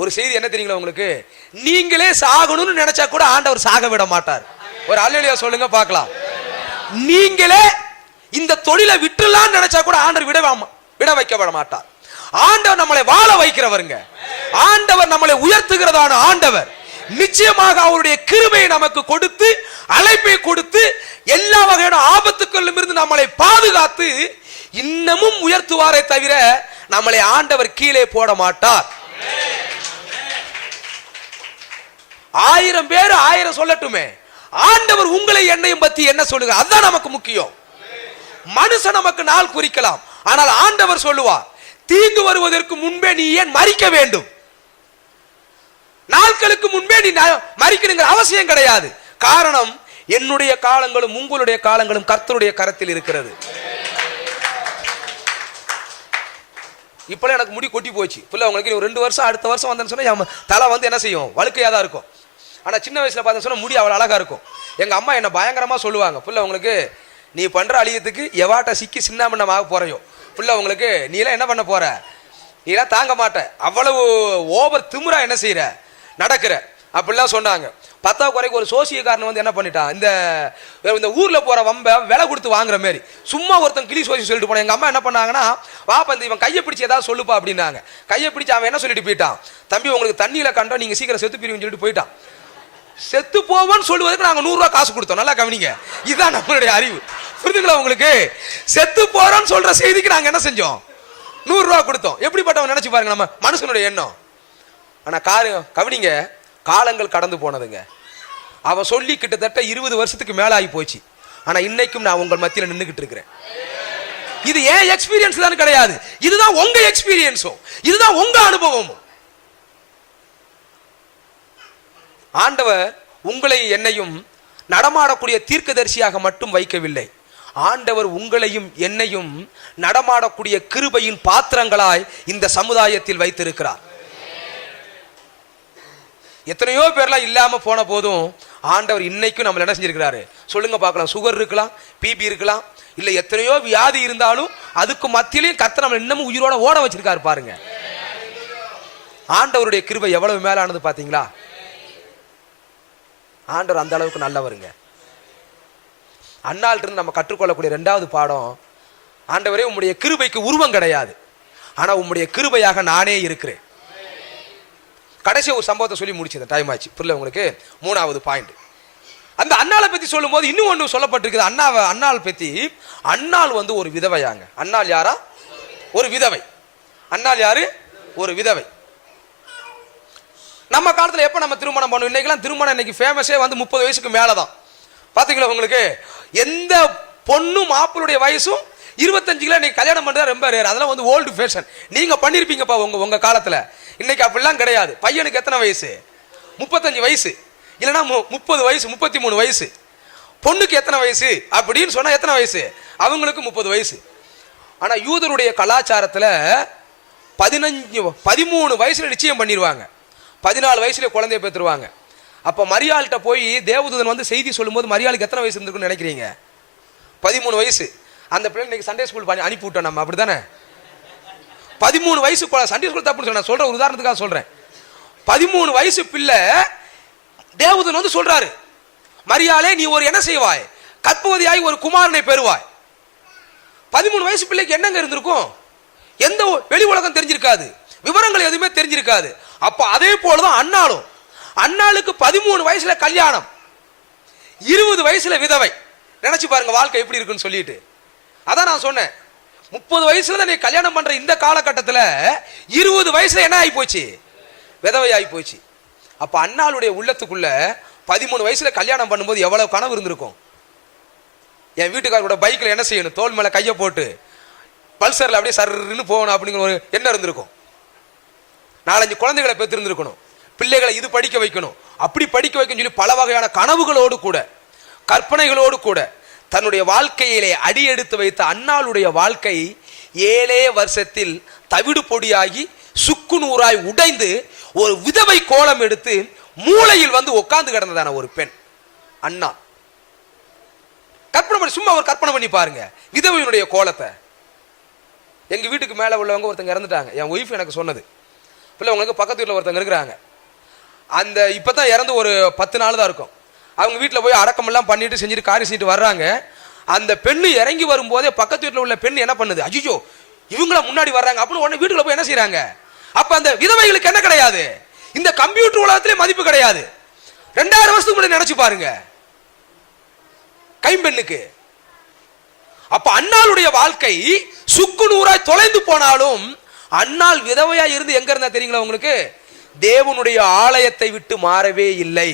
ஒரு செய்தி என்ன தெரியுங்களா உங்களுக்கு? நீங்களே சாகணும்னு நினைச்சா கூட ஆண்டவர் சாக விட மாட்டார். ஒரு அல்லேலூயா சொல்லுங்க பார்க்கலாம். நீங்களே இந்த தொழிலை விட்டுலாம் நினைச்சா கூட ஆண்டவர் விட வைக்க மாட்டார். ஆண்டவர் நம்மளை வாழ வைக்கிறவருங்க. ஆண்டவர் நம்மளை உயர்த்துகிறதான ஆண்டவர். நிச்சயமாக அவருடைய கிருபையை நமக்கு கொடுத்து, அழைப்பை கொடுத்து, எல்லா வகையான ஆபத்துக்களிலும் இருந்து நம்மளை பாதுகாத்து இன்னமும் உயர்த்துவாரே தவிர நம்மளை ஆண்டவர் கீழே போட மாட்டார். 1000 பேர் 1000 சொல்லட்டுமே, ஆண்டவர் உங்களை என்னையும் பத்தி என்ன சொல்லுங்க, அதுதான் நமக்கு முக்கியம். மனுஷன் நமக்கு நாள் குறிக்கலாம், ஆனால் ஆண்டவர் சொல்லுவார், தீங்கு வருவதற்கு முன்பே நீ ஏன் மரிக்க வேண்டும்? நாட்களுக்கு முன்பே நீ மரிக்கணுங்கிற அவசியம் கிடையாது. காரணம், என்னுடைய காலங்களும் உங்களுடைய காலங்களும் கர்த்தருடைய கரத்தில் இருக்கிறது. இப்ப எனக்கு முடி கொட்டி போச்சு, உங்களுக்கு 2 வருஷம் அடுத்த வருஷம் வந்தேன்னு சொன்னா தலை வந்து என்ன செய்யும், வழுக்கையா தான் இருக்கும். ஆனா சின்ன வயசுல பார்த்தா சொன்னா முடி அவ்வளவு அழகா இருக்கும். எங்க அம்மா என்ன பயங்கரமா சொல்லுவாங்க, புள்ள உங்களுக்கு நீ பண்ற அழியத்துக்கு எவாட்ட சிக்கி சின்ன பண்ணமாக போறையோ, புள்ள உங்களுக்கு நீ எல்லாம் என்ன பண்ண போற, நீ எல்லாம் தாங்க மாட்ட, அவ்வளவு ஓவர் திமுறா என்ன செய்யற நடக்கிற அப்படிலாம் சொன்னாங்க. 10 குறைக்கு ஒரு சோசியக்காரன் வந்து என்ன பண்ணிட்டான், இந்த ஊர்ல போற வம்ப விலை கொடுத்து வாங்குற மாதிரி சும்மா ஒருத்தன் கிளி சோசி சொல்லிட்டு போன. எங்க அம்மா என்ன பண்ணாங்கன்னா, வாப்பா இந்த இவன் கையை பிடிச்சி ஏதாவது சொல்லுப்பா அப்படின்னாங்க. கையை பிடிச்சி அவன் என்ன சொல்லிட்டு போயிட்டான், தம்பி உங்களுக்கு தண்ணியில கண்டோம், நீங்க சீக்கிரம் செத்து போயிருவீங்கன்னு சொல்லிட்டு போயிட்டான். செத்து போவோன்னு சொல்லுவதற்கு நாங்க 100 ரூபாய் காசு கொடுத்தோம். நல்லா கவனிங்க, இதுதான் நம்மளுடைய அறிவு. புரிதுங்களா உங்களுக்கு? செத்து போறோம்னு சொல்ற செய்திக்கு நாங்க என்ன செஞ்சோம், 100 ரூபாய் கொடுத்தோம். எப்படிப்பட்டவன் நினைச்சு பாருங்க நம்ம மனுஷனுடைய எண்ணம். ஆனா கவனிங்க, காலங்கள் கடந்து போனதுங்க. அவன் சொல்லி கிட்டத்தட்ட 20 வருஷத்துக்கு மேல ஆகி போச்சு. ஆனா இன்னைக்கும் நான் உங்கள் மத்தியில நின்னுகிட்டு இருக்கிறேன். இது ஏன் எக்ஸ்பீரியன்ஸ் தான் கிடையாது, இதுதான் உங்க எக்ஸ்பீரியன்ஸும், இதுதான் உங்க அனுபவமும். ஆண்டவர் உங்களை என்னையும் நடமாடக்கூடிய தீர்க்கதரிசியாக மட்டும் வைக்கவில்லை. ஆண்டவர் உங்களையும் என்னையும் நடமாடக்கூடிய கிருபையின் பாத்திரங்களாய் இந்த சமுதாயத்தில் வைத்திருக்கிறார். எத்தனையோ பேர்லாம் இல்லாம போன போதும் ஆண்டவர் இன்னைக்கும் நம்மள என்ன செஞ்சிருக்கிறாரு சொல்லுங்க பார்க்கலாம். சுகர் இருக்கலாம், பிபி இருக்கலாம், இல்ல எத்தனையோ வியாதி இருந்தாலும் அதுக்கு மத்தியிலையும் கர்த்தர் நம்ம இன்னமும் உயிரோட ஓட வச்சிருக்காரு பாருங்க. ஆண்டவருடைய கிருபை எவ்வளவு மேலானது பாத்தீங்களா? ஆண்டவர் அந்த அளவுக்கு நல்லவருங்க. அண்ணால் இருந்து நம்ம கற்றுக்கொள்ளக்கூடிய 2வது பாடம், ஆண்டவரே உம்முடைய கிருபைக்கு உருவம் கிடையாது, ஆனா உம்முடைய கிருபையாக நானே இருக்கிறேன். கடைசி ஒரு சம்பவத்தை சொல்லி முடிச்சது, டைம் ஆச்சு, புரியல உங்களுக்கு? 3வது பாயிண்ட், அந்த அண்ணாளை பத்தி சொல்லும் போது இன்னும் ஒன்று சொல்லப்பட்டிருக்குது. அண்ணாள் பத்தி. அண்ணாள் வந்து ஒரு விதவையாங்க. அண்ணாள் யாரா? ஒரு விதவை. அண்ணாள் யாரு? ஒரு விதவை. நம்ம காலத்துல எப்ப நம்ம திருமணம் பண்ணுவோம்? இன்னைக்கெல்லாம் திருமணம் இன்னைக்கு ஃபேமஸே வந்து 30 வயசுக்கு மேலதான். பாத்தீங்களா உங்களுக்கு? எந்த பொண்ணு மாப்பிளுடைய வயசும் 25 இன்னைக்கு கல்யாணம் பண்றது ரொம்ப ரேர். அதெல்லாம் வந்து ஓல்டு ஃபேஷன். நீங்க பண்ணிருப்பீங்கப்பா உங்க காலத்துல. இன்னைக்கு அப்படிலாம் கிடையாது. பையனுக்கு எத்தனை வயசு? 35 வயசு, இல்லைன்னா 30 வயசு, 33 வயசு. பொண்ணுக்கு எத்தனை வயசு அப்படின்னு சொன்னா எத்தனை வயசு? அவங்களுக்கு 30 வயசு. ஆனா யூதருடைய கலாச்சாரத்துல 13 வயசுல நிச்சயம் பண்ணிடுவாங்க, 14 வயசுல குழந்தைய பெற்றுருவாங்க. அப்ப மரியாள்கிட்ட போய் தேவதூதன் வந்து செய்தி சொல்லும் போது மரியாளுக்கு எத்தனை வயசு இருந்திருக்குன்னு நினைக்கிறீங்க? 13 வயசு. அந்த பிள்ளை இன்னைக்கு சண்டே ஸ்கூல் அனுப்பி விட்டோம் நம்ம, அப்படித்தானே? 13 வயசு சண்டே ஸ்கூல் தப்புன்னு சொன்ன சொல்றேன், ஒரு உதாரணத்துக்காக சொல்றேன். 13 வயசு பிள்ளை தேவதூதன் வந்து சொல்றாரு, மரியாளே நீ ஒரு என்ன செய்வாய், கர்ப்பவதியாய் ஒரு குமாரனை பெறுவாய். 13 வயசு பிள்ளைக்கு என்னங்க இருந்திருக்கும்? எந்த வெளி உலகம் தெரிஞ்சிருக்காது, விவரங்கள் எதுவுமே தெரிஞ்சிருக்காது. அப்ப அதே போலதான் அண்ணாளும். அண்ணாளுக்கு 13 வயசுல கல்யாணம், 20 வயசுல விதவை. நினைச்சு பாருங்க வாழ்க்கை எப்படி இருக்குன்னு சொல்லிட்டு. அதான் நான் சொன்னேன், 30 வயசுல நீ கல்யாணம் பண்ற இந்த காலகட்டத்தில் 20 வயசுல என்ன ஆகி போச்சு? விதவை ஆகி போச்சு. அப்ப அண்ணாளுடைய உள்ளத்துக்குள்ள 13 வயசுல கல்யாணம் பண்ணும்போது எவ்வளவு கனவு இருந்திருக்கும். என் வீட்டுக்காரோட பைக்ல என்ன செய்யணும், தோல் மேல கைய போட்டு பல்சர்ல அப்படியே சர்ன்னு போகணும் அப்படிங்கிற ஒரு எண்ணம் இருந்திருக்கும். 4-5 குழந்தைகளை பெற்றிருந்திருக்கணும், பிள்ளைகளை இது படிக்க வைக்கணும், அப்படி படிக்க வைக்கணும் சொல்லி பல வகையான கனவுகளோடு கூட கற்பனைகளோடு கூட தன்னுடைய வாழ்க்கையிலே அடியெடுத்து வைத்த அண்ணாளுடைய வாழ்க்கை 7 வருஷத்தில் தவிடு பொடியாகி சுக்கு நூறாய் உடைந்து ஒரு விதவை கோலம் எடுத்து மூளையில் வந்து உட்கார்ந்து கிடந்ததான ஒரு பெண் அண்ணா. கற்பனை பண்ணி, சும்மா ஒரு கற்பனை பண்ணி பாருங்க விதவையினுடைய கோலத்தை. எங்க வீட்டுக்கு மேல உள்ளவங்க ஒருத்தங்க இறந்துட்டாங்க, என் ஒய்ஃப் எனக்கு சொன்னது. பிள்ளைங்களுக்கு பக்கத்து வீட்டில் ஒருத்தங்க இருக்கிறாங்க, அந்த இப்பதான் இறந்து ஒரு 10 நாள் தான் இருக்கும். அவங்க வீட்டில் போய் அடக்கமெல்லாம் பண்ணிட்டு செஞ்சுட்டு காரி செஞ்சுட்டு வர்றாங்க. அந்த பெண்ணு இறங்கி வரும்போதே பக்கத்து வீட்டில் உள்ள பெண் என்ன பண்ணுது, அஜிஜோ இவங்கள முன்னாடி வர்றாங்க அப்படின்னு உடனே வீட்டுக்குள்ள போய் என்ன செய்யறாங்க. அப்ப அந்த விதவைகளுக்கு என்ன கிடையாது, இந்த கம்ப்யூட்டர் உலகத்திலே மதிப்பு கிடையாது. 2000 வருஷத்துக்கு முன்னாடி நினைச்சு பாருங்க கைம்பெண்ணுக்கு. அப்ப அண்ணாளுடைய வாழ்க்கை சுக்கு நூறாய் தொலைந்து போனாலும் அண்ணாள் விதவையா இருந்து எங்க இருந்தா தெரியுங்களா உங்களுக்கு? தேவனுடைய ஆலயத்தை விட்டு மாறவே இல்லை.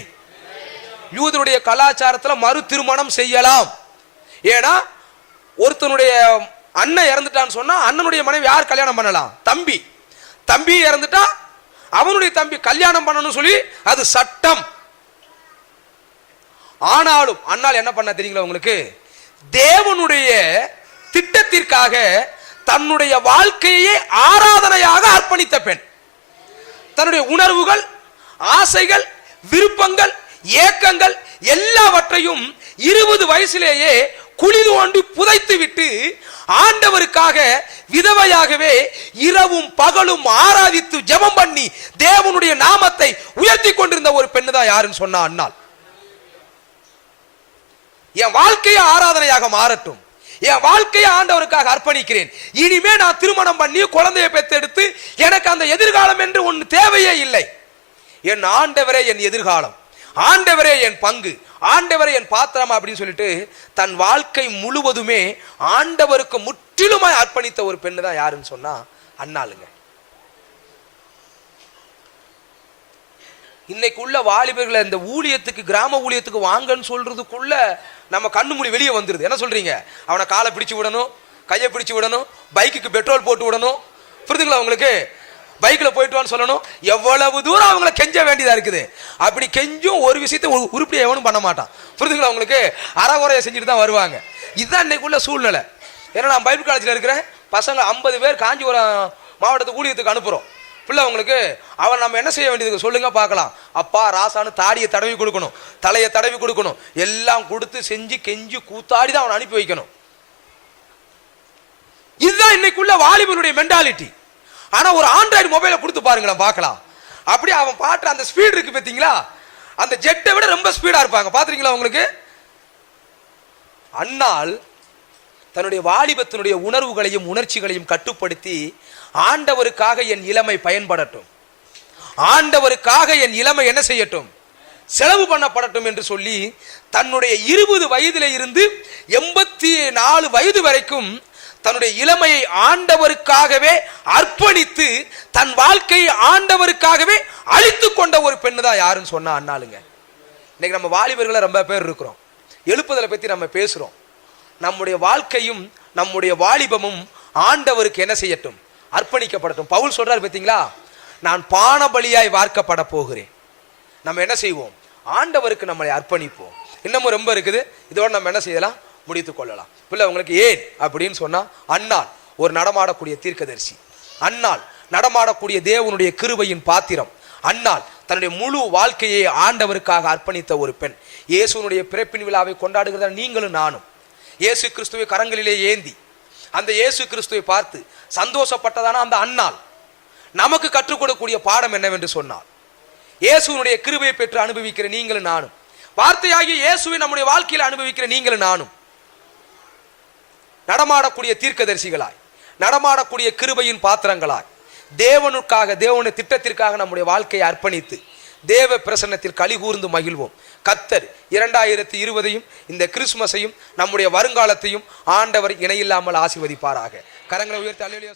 யூதருடைய கலாச்சாரத்தில் மறு திருமணம் செய்யலாம். ஏன்னா ஒருத்தனுடைய அண்ணன் இறந்துட்டான்னு சொன்னா அண்ணனுடைய மனைவி யார் கல்யாணம் பண்ணலாம்? தம்பி. தம்பி இறந்துட்டா அவனுடைய தம்பி கல்யாணம் பண்ணணும் சொல்லி அது சட்டம். ஆனாலும் அண்ணாள் என்ன பண்ண தெரியுங்களா உங்களுக்கு? தேவனுடைய திட்டத்திற்காக தன்னுடைய வாழ்க்கையே ஆராதனையாக அர்ப்பணித்த பெண். தன்னுடைய உணர்வுகள், ஆசைகள், விருப்பங்கள், ஏக்கங்கள் எல்லாவற்றையும் 20 வயசிலேயே குழி தோண்டி புதைத்து விட்டு ஆண்டவருக்காக விதவையாகவே இரவும் பகலும் ஆராதித்து ஜெபம் பண்ணி தேவனுடைய நாமத்தை உயர்த்தி கொண்டிருந்த ஒரு பெண்ணு தான் யாருன்னு சொன்னா அன்னாள். என் வாழ்க்கையை ஆராதனையாக மாறட்டும், என் வாழ்க்கையை ஆண்டவருக்காக அர்ப்பணிக்கிறேன், இனிமே நான் திருமணம் பண்ணி குழந்தையை பெற்றெடுத்து எனக்கு அந்த எதிர்காலம் என்று ஒன்று தேவையே இல்லை. என் ஆண்டவரே என் எதிர்காலம், ஆண்டவரே என் பங்கு, ஆண்டவரே என் பாத்திரம் அப்படின்னு சொல்லிட்டு தன் வாழ்க்கை முழுவதுமே ஆண்டவருக்கு முற்றிலுமாய் அர்ப்பணித்த ஒரு பெண்ணு தான் யாருன்னு சொன்னா அன்னாளுங்க. இன்னைக்கு உள்ள வாலிபர்களை இந்த ஊழியத்துக்கு, கிராம ஊழியத்துக்கு வாங்கன்னு சொல்றதுக்குள்ள நம்ம கண்ணு மூடி வெளியே வந்துருது. என்ன சொல்றீங்க? அவனை காலை பிடிச்சு விடணும், கையை பிடிச்சு விடணும், பைக்குக்கு பெட்ரோல் போட்டு விடணும், புரிதுங்களா உங்களுக்கு? பைக்ல போயிட்டு வான்னு சொல்லணும். எவ்வளவு தூரம் அவங்கள கெஞ்ச வேண்டியதா இருக்குது. அப்படி கெஞ்சும் ஒரு விஷயத்தை உருப்படி எவனும் பண்ண மாட்டான், புரிதுங்களா உங்களுக்கு? அறகுறையை செஞ்சுட்டு தான் வருவாங்க. இதுதான் இன்னைக்குள்ள சூழ்நிலை. ஏன்னா நான் பைபிள் காலேஜில் இருக்கிறேன், பசங்க 50 பேர் காஞ்சிபுரம் மாவட்டத்துக்கு ஊழியத்துக்கு அனுப்புறோம். பிள்ளை அவங்களுக்கு அவன் நம்ம என்ன செய்ய வேண்டியது சொல்லுங்க பார்க்கலாம். அப்பா ராசான்னு தாடியை தடவி கொடுக்கணும், தலையை தடவி கொடுக்கணும், எல்லாம் கொடுத்து செஞ்சு கெஞ்சி கூத்தாடி தான் அவனை அனுப்பி வைக்கணும். இதுதான் இன்னைக்குள்ள வாலிபனுடைய மென்டாலிட்டி. ஆனா ஒரு ஆண்ட்ராய்டு மொபைலை கொடுத்து பாருங்களேன் பார்க்கலாம். அப்படியே அவன் பாட்டு அந்த ஸ்பீடு இருக்கு பார்த்தீங்களா, அந்த ஜெட்டை விட ரொம்ப ஸ்பீடா இருப்பாங்க. பாத்துறீங்களா உங்களுக்கு? அன்னாள் தன்னுடைய வாலிபத்தினுடைய உணர்வுகளையும் உணர்ச்சிகளையும் கட்டுப்படுத்தி ஆண்டவருக்காக என் இளமை பயன்படட்டும், ஆண்டவருக்காக என் இளமை என்ன செய்யட்டும், செலவு பண்ணப்படட்டும் என்று சொல்லி தன்னுடைய 20 வயதில இருந்து 84 வயது வரைக்கும் தன்னுடைய இளமையை ஆண்டவருக்காகவே அர்ப்பணித்து தன் வாழ்க்கையை ஆண்டவருக்காகவே அழித்து கொண்ட ஒரு பெண்ணு தான் யாருன்னு சொன்னா அன்னாளுங்க. இன்னைக்கு நம்ம வாலிபர்களை ரொம்ப பேர் இருக்கிறோம், எழுப்புதலை பத்தி நம்ம பேசுறோம். நம்முடைய வாழ்க்கையும் நம்முடைய வாலிபமும் ஆண்டவருக்கு என்ன செய்யட்டும், அர்ப்பணிக்கப்படட்டும். பவுல் சொல்றாரு பார்த்தீங்களா, நான் பானபலியாய் வார்க்கப்பட போகிறேன். நம்ம என்ன செய்வோம்? ஆண்டவருக்கு நம்மளை அர்ப்பணிப்போம். இன்னமும் ரொம்ப இருக்குது, இதோட நம்ம என்ன செய்யலாம், முடித்துக் கொள்ளலாம். பிள்ளை உங்களுக்கு ஏன் அப்படின்னு சொன்னா, அன்னாள் ஒரு நடமாடக்கூடிய தீர்க்கதரிசி, அன்னாள் நடமாடக்கூடிய தேவனுடைய கிருபையின் பாத்திரம், அன்னாள் தன்னுடைய முழு வாழ்க்கையை ஆண்டவருக்காக அர்ப்பணித்த ஒரு பெண். இயேசுனுடைய பிறப்பின் விழாவை கொண்டாடுகிறதா நீங்களும் நானும் இயேசு கிறிஸ்துவை கரங்களிலே ஏந்தி அந்த இயேசு கிறிஸ்துவை பார்த்து சந்தோஷப்பட்டதான அந்த அன்னாள் நமக்கு கற்றுக் கொடுக்கக்கூடிய பாடம் என்னவென்று சொன்னார், இயேசுனுடைய கிருபையை பெற்று அனுபவிக்கிற நீங்களும் நானும், வார்த்தையாகிய இயேசுவை நம்முடைய வாழ்க்கையில் அனுபவிக்கிற நீங்களும் நானும் நடமாடக்கூடிய தீர்க்கதரிசிகளாய், நடமாடக்கூடிய கிருபையின் பாத்திரங்களாய், தேவனுக்காக, தேவனுடைய திட்டத்திற்காக நம்முடைய வாழ்க்கையை அர்ப்பணித்து தேவ பிரசன்னத்தில் களி கூர்ந்து மகிழ்வோம். கர்த்தர் 2020ஐயும் இந்த கிறிஸ்துமஸையும் நம்முடைய வருங்காலத்தையும் ஆண்டவர் இணையில்லாமல் ஆசீர்வதிப்பாராக. கரங்களை உயர்த்தி அல்லேலூயா.